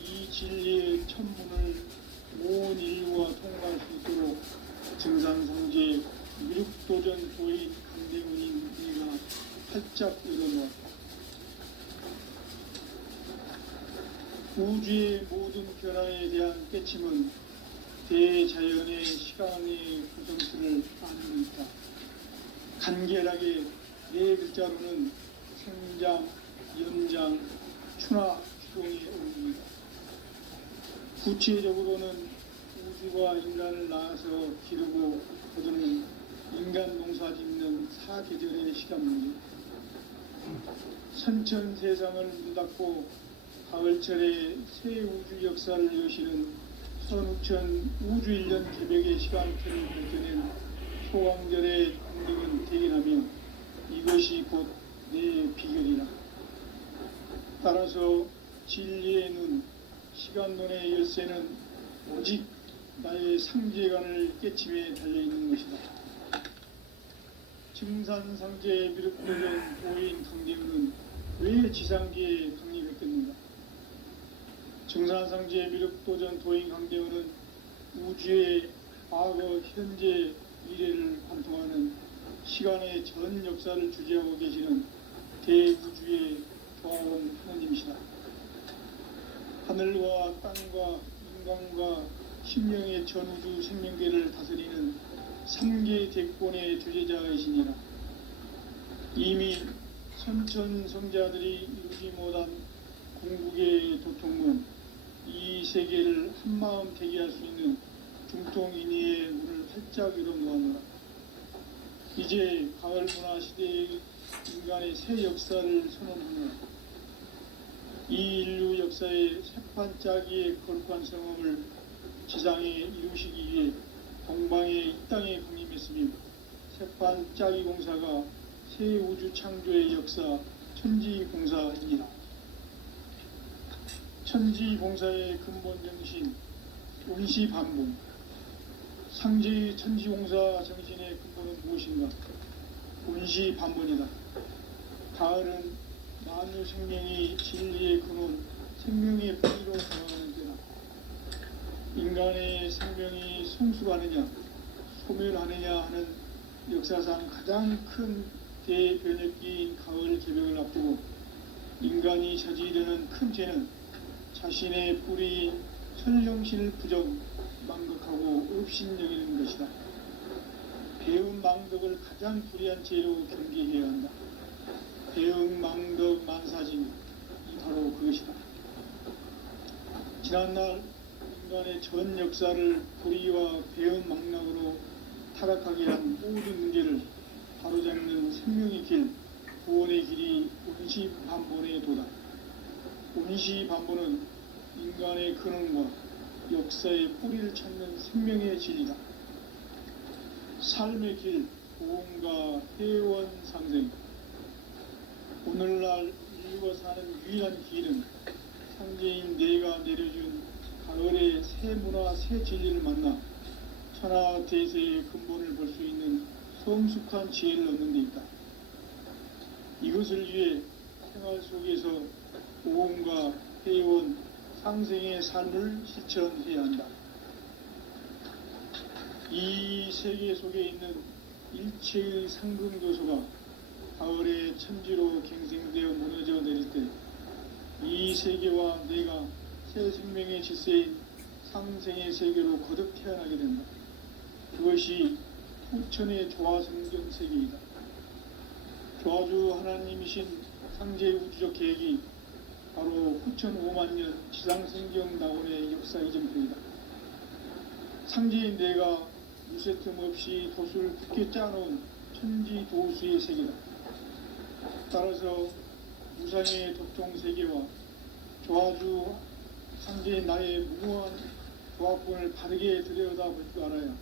이 진리의 첫 문을 온 인류가 통과할 수 있도록 증산성제 미륵도전 도인 강대문인 우리가 활짝 열어놓았다. 우주의 모든 변화에 대한 깨침은 대자연의 시간의 구성수를 아는 있다. 간결하게 네 글자로는 생장, 연장, 추나, 추동의 의미입니다. 구체적으로는 우주가 인간을 낳아서 기르고 거두는 인간 농사 짓는 사계절의 시간 문제. 선천 세상을 문 닫고 가을철에 새 우주 역사를 여시는 선우천 우주일년 개벽의 시간표를 밝혀낸 소강절의 강력은 대견하며 이것이 곧 내 비결이라. 따라서 진리의 눈, 시간론의 열쇠는 오직 나의 상제관을 깨침에 달려있는 것이다. 증산상제의 미륵도전 도인 강대우는 왜 지상계에 강림했겠는가? 증산상제의 미륵도전 도인 강대우는 우주의 과거, 현재, 미래를 관통하는 시간의 전 역사를 주재하고 계시는 대우주의 조화원 하느님이시다. 하늘과 땅과 인간과 신명의 전우주 생명계를 다스리는 3계 대권의 주재자이시니라. 이미 선천성자들이 이루지 못한 궁극의 도통문, 이 세계를 한마음 되게 할 수 있는 중통인의의 문을 활짝 열어놓았노라. 이제 가을 문화 시대의 인간의 새 역사를 선언하노라. 이 인류 역사의 새판짜기의 거룩한 성험을 지상에 이루시기 위해 동방의 이 땅에 강림했으며 새판짜기 공사가 새 우주 창조의 역사 천지공사입니다. 천지공사의 근본 정신 운시반본. 상제의 천지공사 정신의 근본은 무엇인가? 운시반본이다. 가을은 만유 생명이 진리의 근원, 생명의 뿌리로 변화하는 때다. 인간의 생명이 성숙하느냐, 소멸하느냐 하는 역사상 가장 큰 대변혁기인 가을 개벽을 앞두고 인간이 저지르는 큰 죄는 자신의 뿌리인 천령신을 부정, 망극하고 업신여기는 것이다. 배움 망덕을 가장 불의한 죄로 경계해야 한다. 배움 망덕 만사진, 이 바로 그것이다. 지난날 인간의 전 역사를 불의와 배움 망락으로 타락하게 한 모든 문제를 바로잡는 생명의 길, 구원의 길이 운시반본의 도다. 운시반본은 인간의 근원과 역사의 뿌리를 찾는 생명의 진리다. 삶의 길, 보험과 회원 상생. 오늘날 인류가 사는 유일한 길은 상제인 내가 내려준 가을의 새 문화, 새 진리를 만나 천하 대세의 근본을 볼 수 있는 성숙한 지혜를 얻는 데 있다. 이것을 위해 생활 속에서 보험과 회원, 상생의 삶을 실천해야 한다. 이 세계 속에 있는 일체의 상금교소가 가을의 천지로 갱생되어 무너져 내릴 때 이 세계와 내가 새 생명의 질서인 상생의 세계로 거듭 태어나게 된다. 그것이 후천의 조화성경 세계이다. 조화주 하나님이신 상제의 우주적 계획이 바로 후천 5만년 지상성경 낙원의 역사 이전표이다. 상제인 내가 무쇠틈 없이 도수를 굳게 짜놓은 천지도수의 세계다. 따라서 무상의 독종 세계와 조화주 상제인 나의 무모한 조합권을 바르게 들여다볼 줄 알아야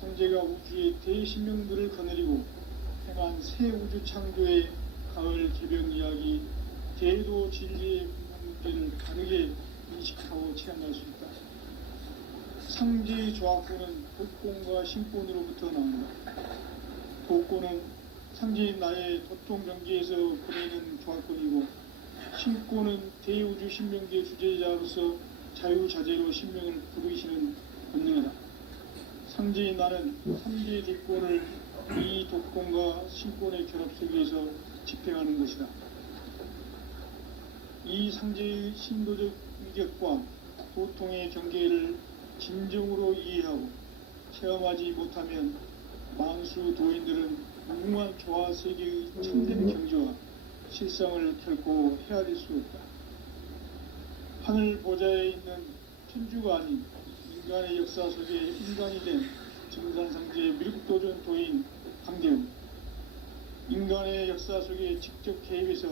상제가 우주의 대신명들을 거느리고 행한 새 우주 창조의 가을 개벽 이야기, 대도 진리의 문제를 다르게 인식하고 체험할 수 있다. 상제의 조합권은 독권과 신권으로부터 나온다. 독권은 상제인 나의 도통 경계에서 보내는 조합권이고, 신권은 대우주 신명계 주제자로서 자유자재로 신명을 부르시는 권능이다. 상제인 나는 3개 대권을 이 독권과 신권의 결합 속에서 집행하는 것이다. 이 상제의 신도적 위격과 도통의 경계를 진정으로 이해하고 체험하지 못하면 만수 도인들은 무궁한 조화 세계의 참된 경지와 실상을 결코 헤아릴 수 없다. 하늘 보좌에 있는 천주가 아닌 인간의 역사 속에 인간이 된 증산상제의 미륵도전 도인 강대우. 인간의 역사 속에 직접 개입해서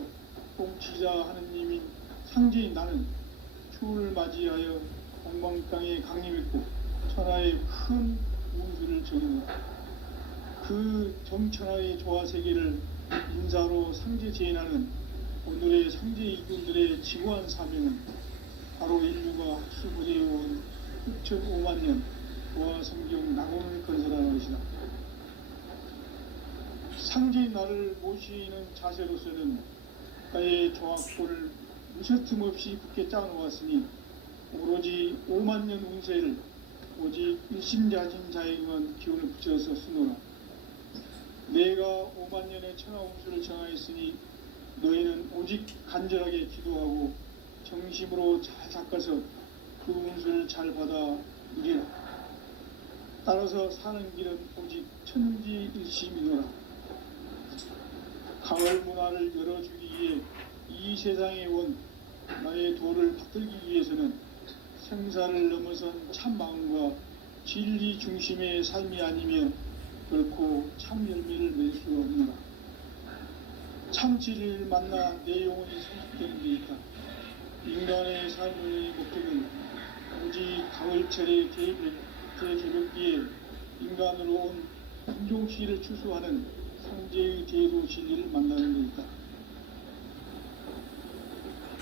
통치자 하느님인 상제인 나는 추운을 맞이하여 동방 땅에 강림했고 천하의 큰 운수를 정했노라. 그 정천하의 조화세계를 인사로 상제재현하는 오늘의 상제 일꾼들의 지고한 사명은 바로 인류가 학수고대해온 6,5만 년 조화성경 낙원을 건설하는 것이다. 상제의 날을 모시는 자세로서는 국가의 조합골을 무쇠틈 없이 굳게 짜놓았으니 오로지 5만 년 운세를 오직 일심자진 자에게만 기운을 붙여서 쓰노라. 내가 5만 년의 천하 운수를 정하였으니 너희는 오직 간절하게 기도하고 정심으로 잘 닦아서 그 운수를 잘 받아 이기라. 따라서 사는 길은 오직 천지일심이노라. 가을 문화를 열어주기 위해 이 세상에 온 나의 도를 받들기 위해서는 생사를 넘어선 참 마음과 진리 중심의 삶이 아니면 결코 참 열매를 맺을 수 없노라. 참 진리를 만나 내 영혼이 성숙되는 데 있다. 인간의 삶의 목적은 오직 가을철의 대개벽기에 인간으로 온 인종시를 추수하는 상제의 대도 진리를 만나는 데 있다.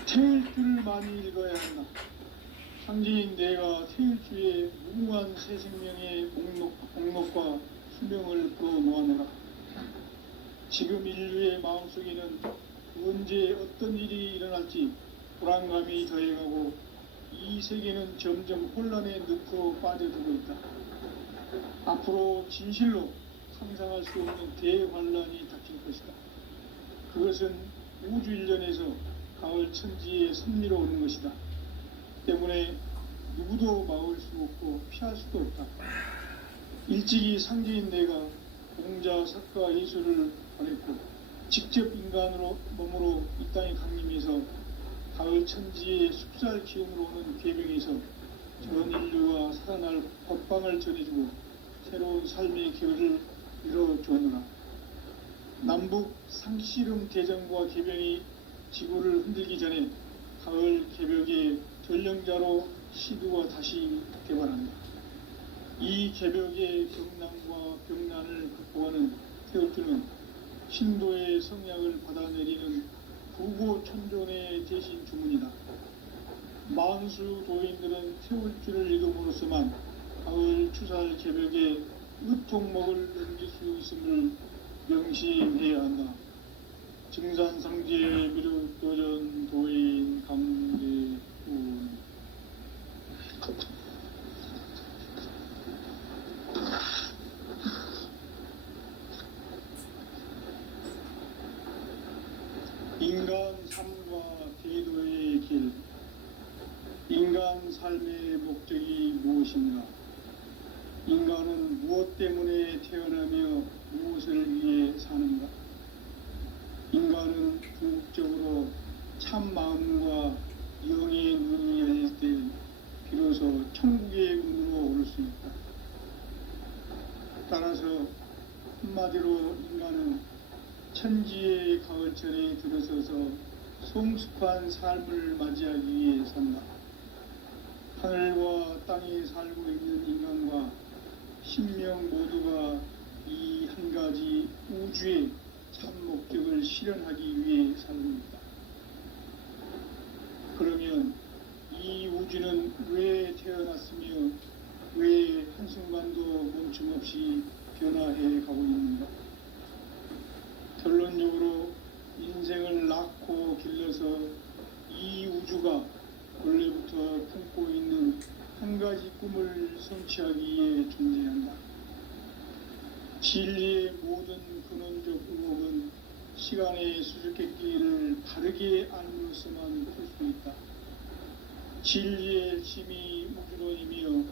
태일주를 많이 읽어야 한다. 상제인 내가 태일주의 무궁한 새 생명의 목록과 수명을 풀어놓아내라. 지금 인류의 마음속에는 언제 어떤 일이 일어날지 불안감이 더해가고 이 세계는 점점 혼란의 늪으로 빠져들고 있다. 앞으로 진실로 상상할 수 없는 대환란이 닥칠 것이다. 그것은 우주 일련에서 가을 천지의 섭리로 오는 것이다. 때문에 누구도 막을 수 없고 피할 수도 없다. 일찍이 상제인 내가 공자, 석가, 예수를 보냈고 직접 인간으로 몸으로 이 땅에 강림해서 가을 천지의 숲살 기운으로 오는 계명에서 전 인류와 살아날 법방을 전해주고 새로운 삶의 기회를 이뤄주었노라. 남북 상씨름 대전과 계병이 지구를 흔들기 전에 가을 개벽의 전령자로 시두가 다시 개발한다. 이 개벽의 경난과 병난을 극복하는 태울주는 신도의 성약을 받아내리는 부고천존의 대신 주문이다. 만수 도인들은 태울주를 읽음으로써만 가을 추살 개벽의 의통목을 넘길 수 있음을 명심해야 한다. 증산상제 미륵도전 도인 강대훈. 인간 삶과 대도의 길. 인간 삶의 목적이 무엇인가? 인간은 무엇 때문에 태어나며 무엇을 위해 사는가? 인간은 궁극적으로 참 마음과 영의 문이 열릴 때 비로소 천국의 문으로 오를 수 있다. 따라서 한마디로 인간은 천지의 가을철에 들어서서 성숙한 삶을 맞이하기 위해 산다. 하늘과 땅에 살고 있는 인간과 신명 모두가 이 한 가지 우주의 참 목적을 실현하기 위해 살고 있다. 그러면 이 우주는 왜 태어났으며 왜 한순간도 멈춤없이 변화해 가고 있는가? 결론적으로 인생을 낳고 길러서 이 우주가 원래부터 품고 있는 한 가지 꿈을 성취하기 위해 존재한다. 진리의 모든 근원적 의혹은 시간의 수수께끼를 바르게 알므로서만 풀 수 있다. 진리의 핵심이 우주론이며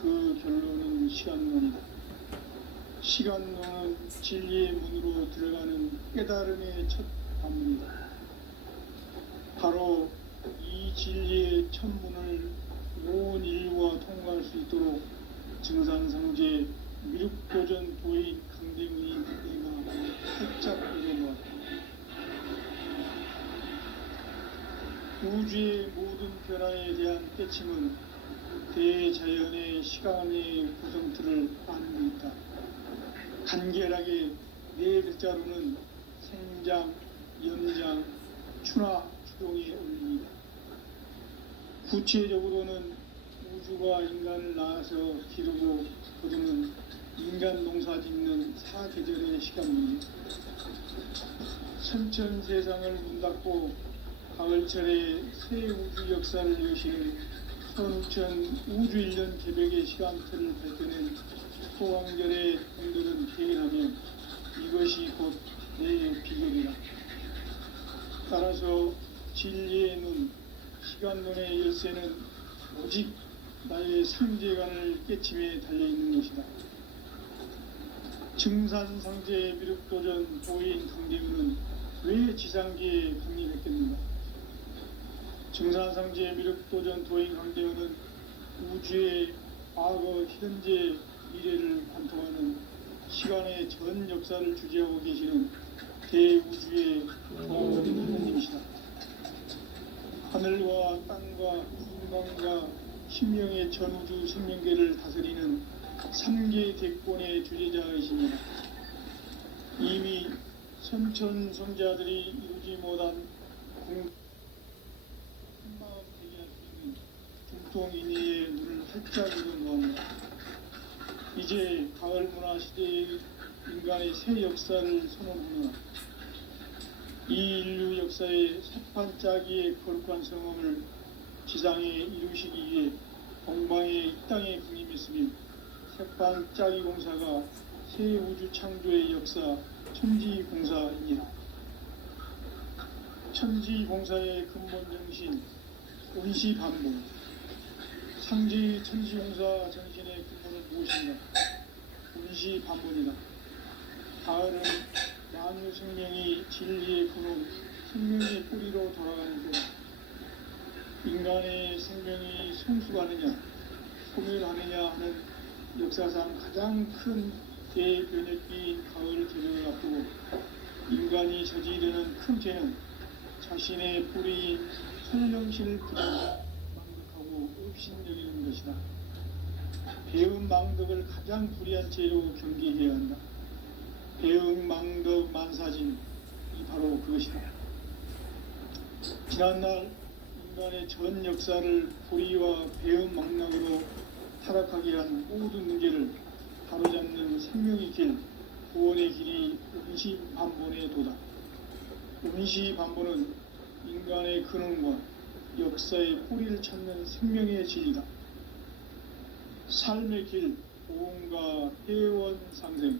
그 결론은 시간론이다. 시간론은 진리의 문으로 들어가는 깨달음의 첫 관문이다. 바로 이 진리의 첫 문을 온 인류가 통과할 수 있도록 증산상제 미륵도전 도인 강대문이 내가 살짝 열어놓았다. 우주의 모든 변화에 대한 깨침은 대자연의 시간의 구성틀을 아닙니다. 간결하게 네 글자로는 생장, 연장, 추나 추동에 올립니다. 구체적으로는 우주가 인간을 낳아서 기르고 거두는 인간 농사 짓는 사계절의 시간입니다. 선천 세상을 문 닫고 가을철에 새 우주 역사를 여시는 선천 우주 1년 개벽의 시간틀을 밝혀낸 소강절의 분들은 회의하며 이것이 곧 내 비결이다. 따라서 진리의 눈, 시간론의 열쇠는 오직 나의 상제관을 깨침에 달려있는 것이다. 증산상제 미륵도전 도인 강대우는 왜 지상계에 강림했겠는가? 증산상제 미륵도전 도인 강대우는 우주의 과거, 현재, 미래를 관통하는 시간의 전 역사를 주재하고 계시는 대우주의 조화적인 하나님이시다. 하늘과 땅과 인간과 신명의 전우주 생명계를 다스리는 3계 대권의 주재자이십니다. 이미 선천성자들이 이루지 못한 한마음 대기할 수 있는 중통인의의 눈을 활짝 열은 겁니다. 이제 가을 문화 시대의 인간의 새 역사를 선언하노라. 이 인류 역사의 새판짜기의 거룩한 성험을 지상에 이루시기 위해 동방의 이 땅에 강림했으며 새판짜기 공사가 새 우주 창조의 역사 천지공사입니다. 천지공사의 근본 정신 온시반복. 상제의 천지공사 정신의 근본은 무엇인가? 온시반복이다. 가을은 만유 생명이 진리의 근원, 생명의 뿌리로 돌아가는 때다. 인간의 생명이 성숙하느냐, 소멸하느냐 하는 역사상 가장 큰 대변혁기인 가을 개벽을 앞두고 인간이 저지르는 큰 죄는 자신의 뿌리인 설령실을 망덕하고 업신여기는 것이다. 배은 망덕을 가장 불의한 죄로 경계해야 한다. 배응 망덕 만사진이 바로 그것이다. 지난날 인간의 전 역사를 불의와 배응 망락으로 타락하게 한 모든 문제를 바로잡는 생명의 길, 구원의 길이 온시반본의 도다. 온시반본은 인간의 근원과 역사의 뿌리를 찾는 생명의 진리다. 삶의 길, 보험과 회원 상생.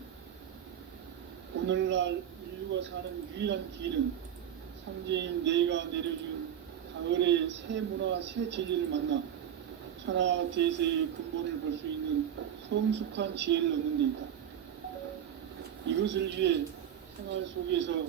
오늘날 인류가 사는 유일한 길은 상제인 내가 내려준 가을의 새 문화, 새 진리를 만나 천하 대세의 근본을 볼 수 있는 성숙한 지혜를 얻는 데 있다. 이것을 위해 생활 속에서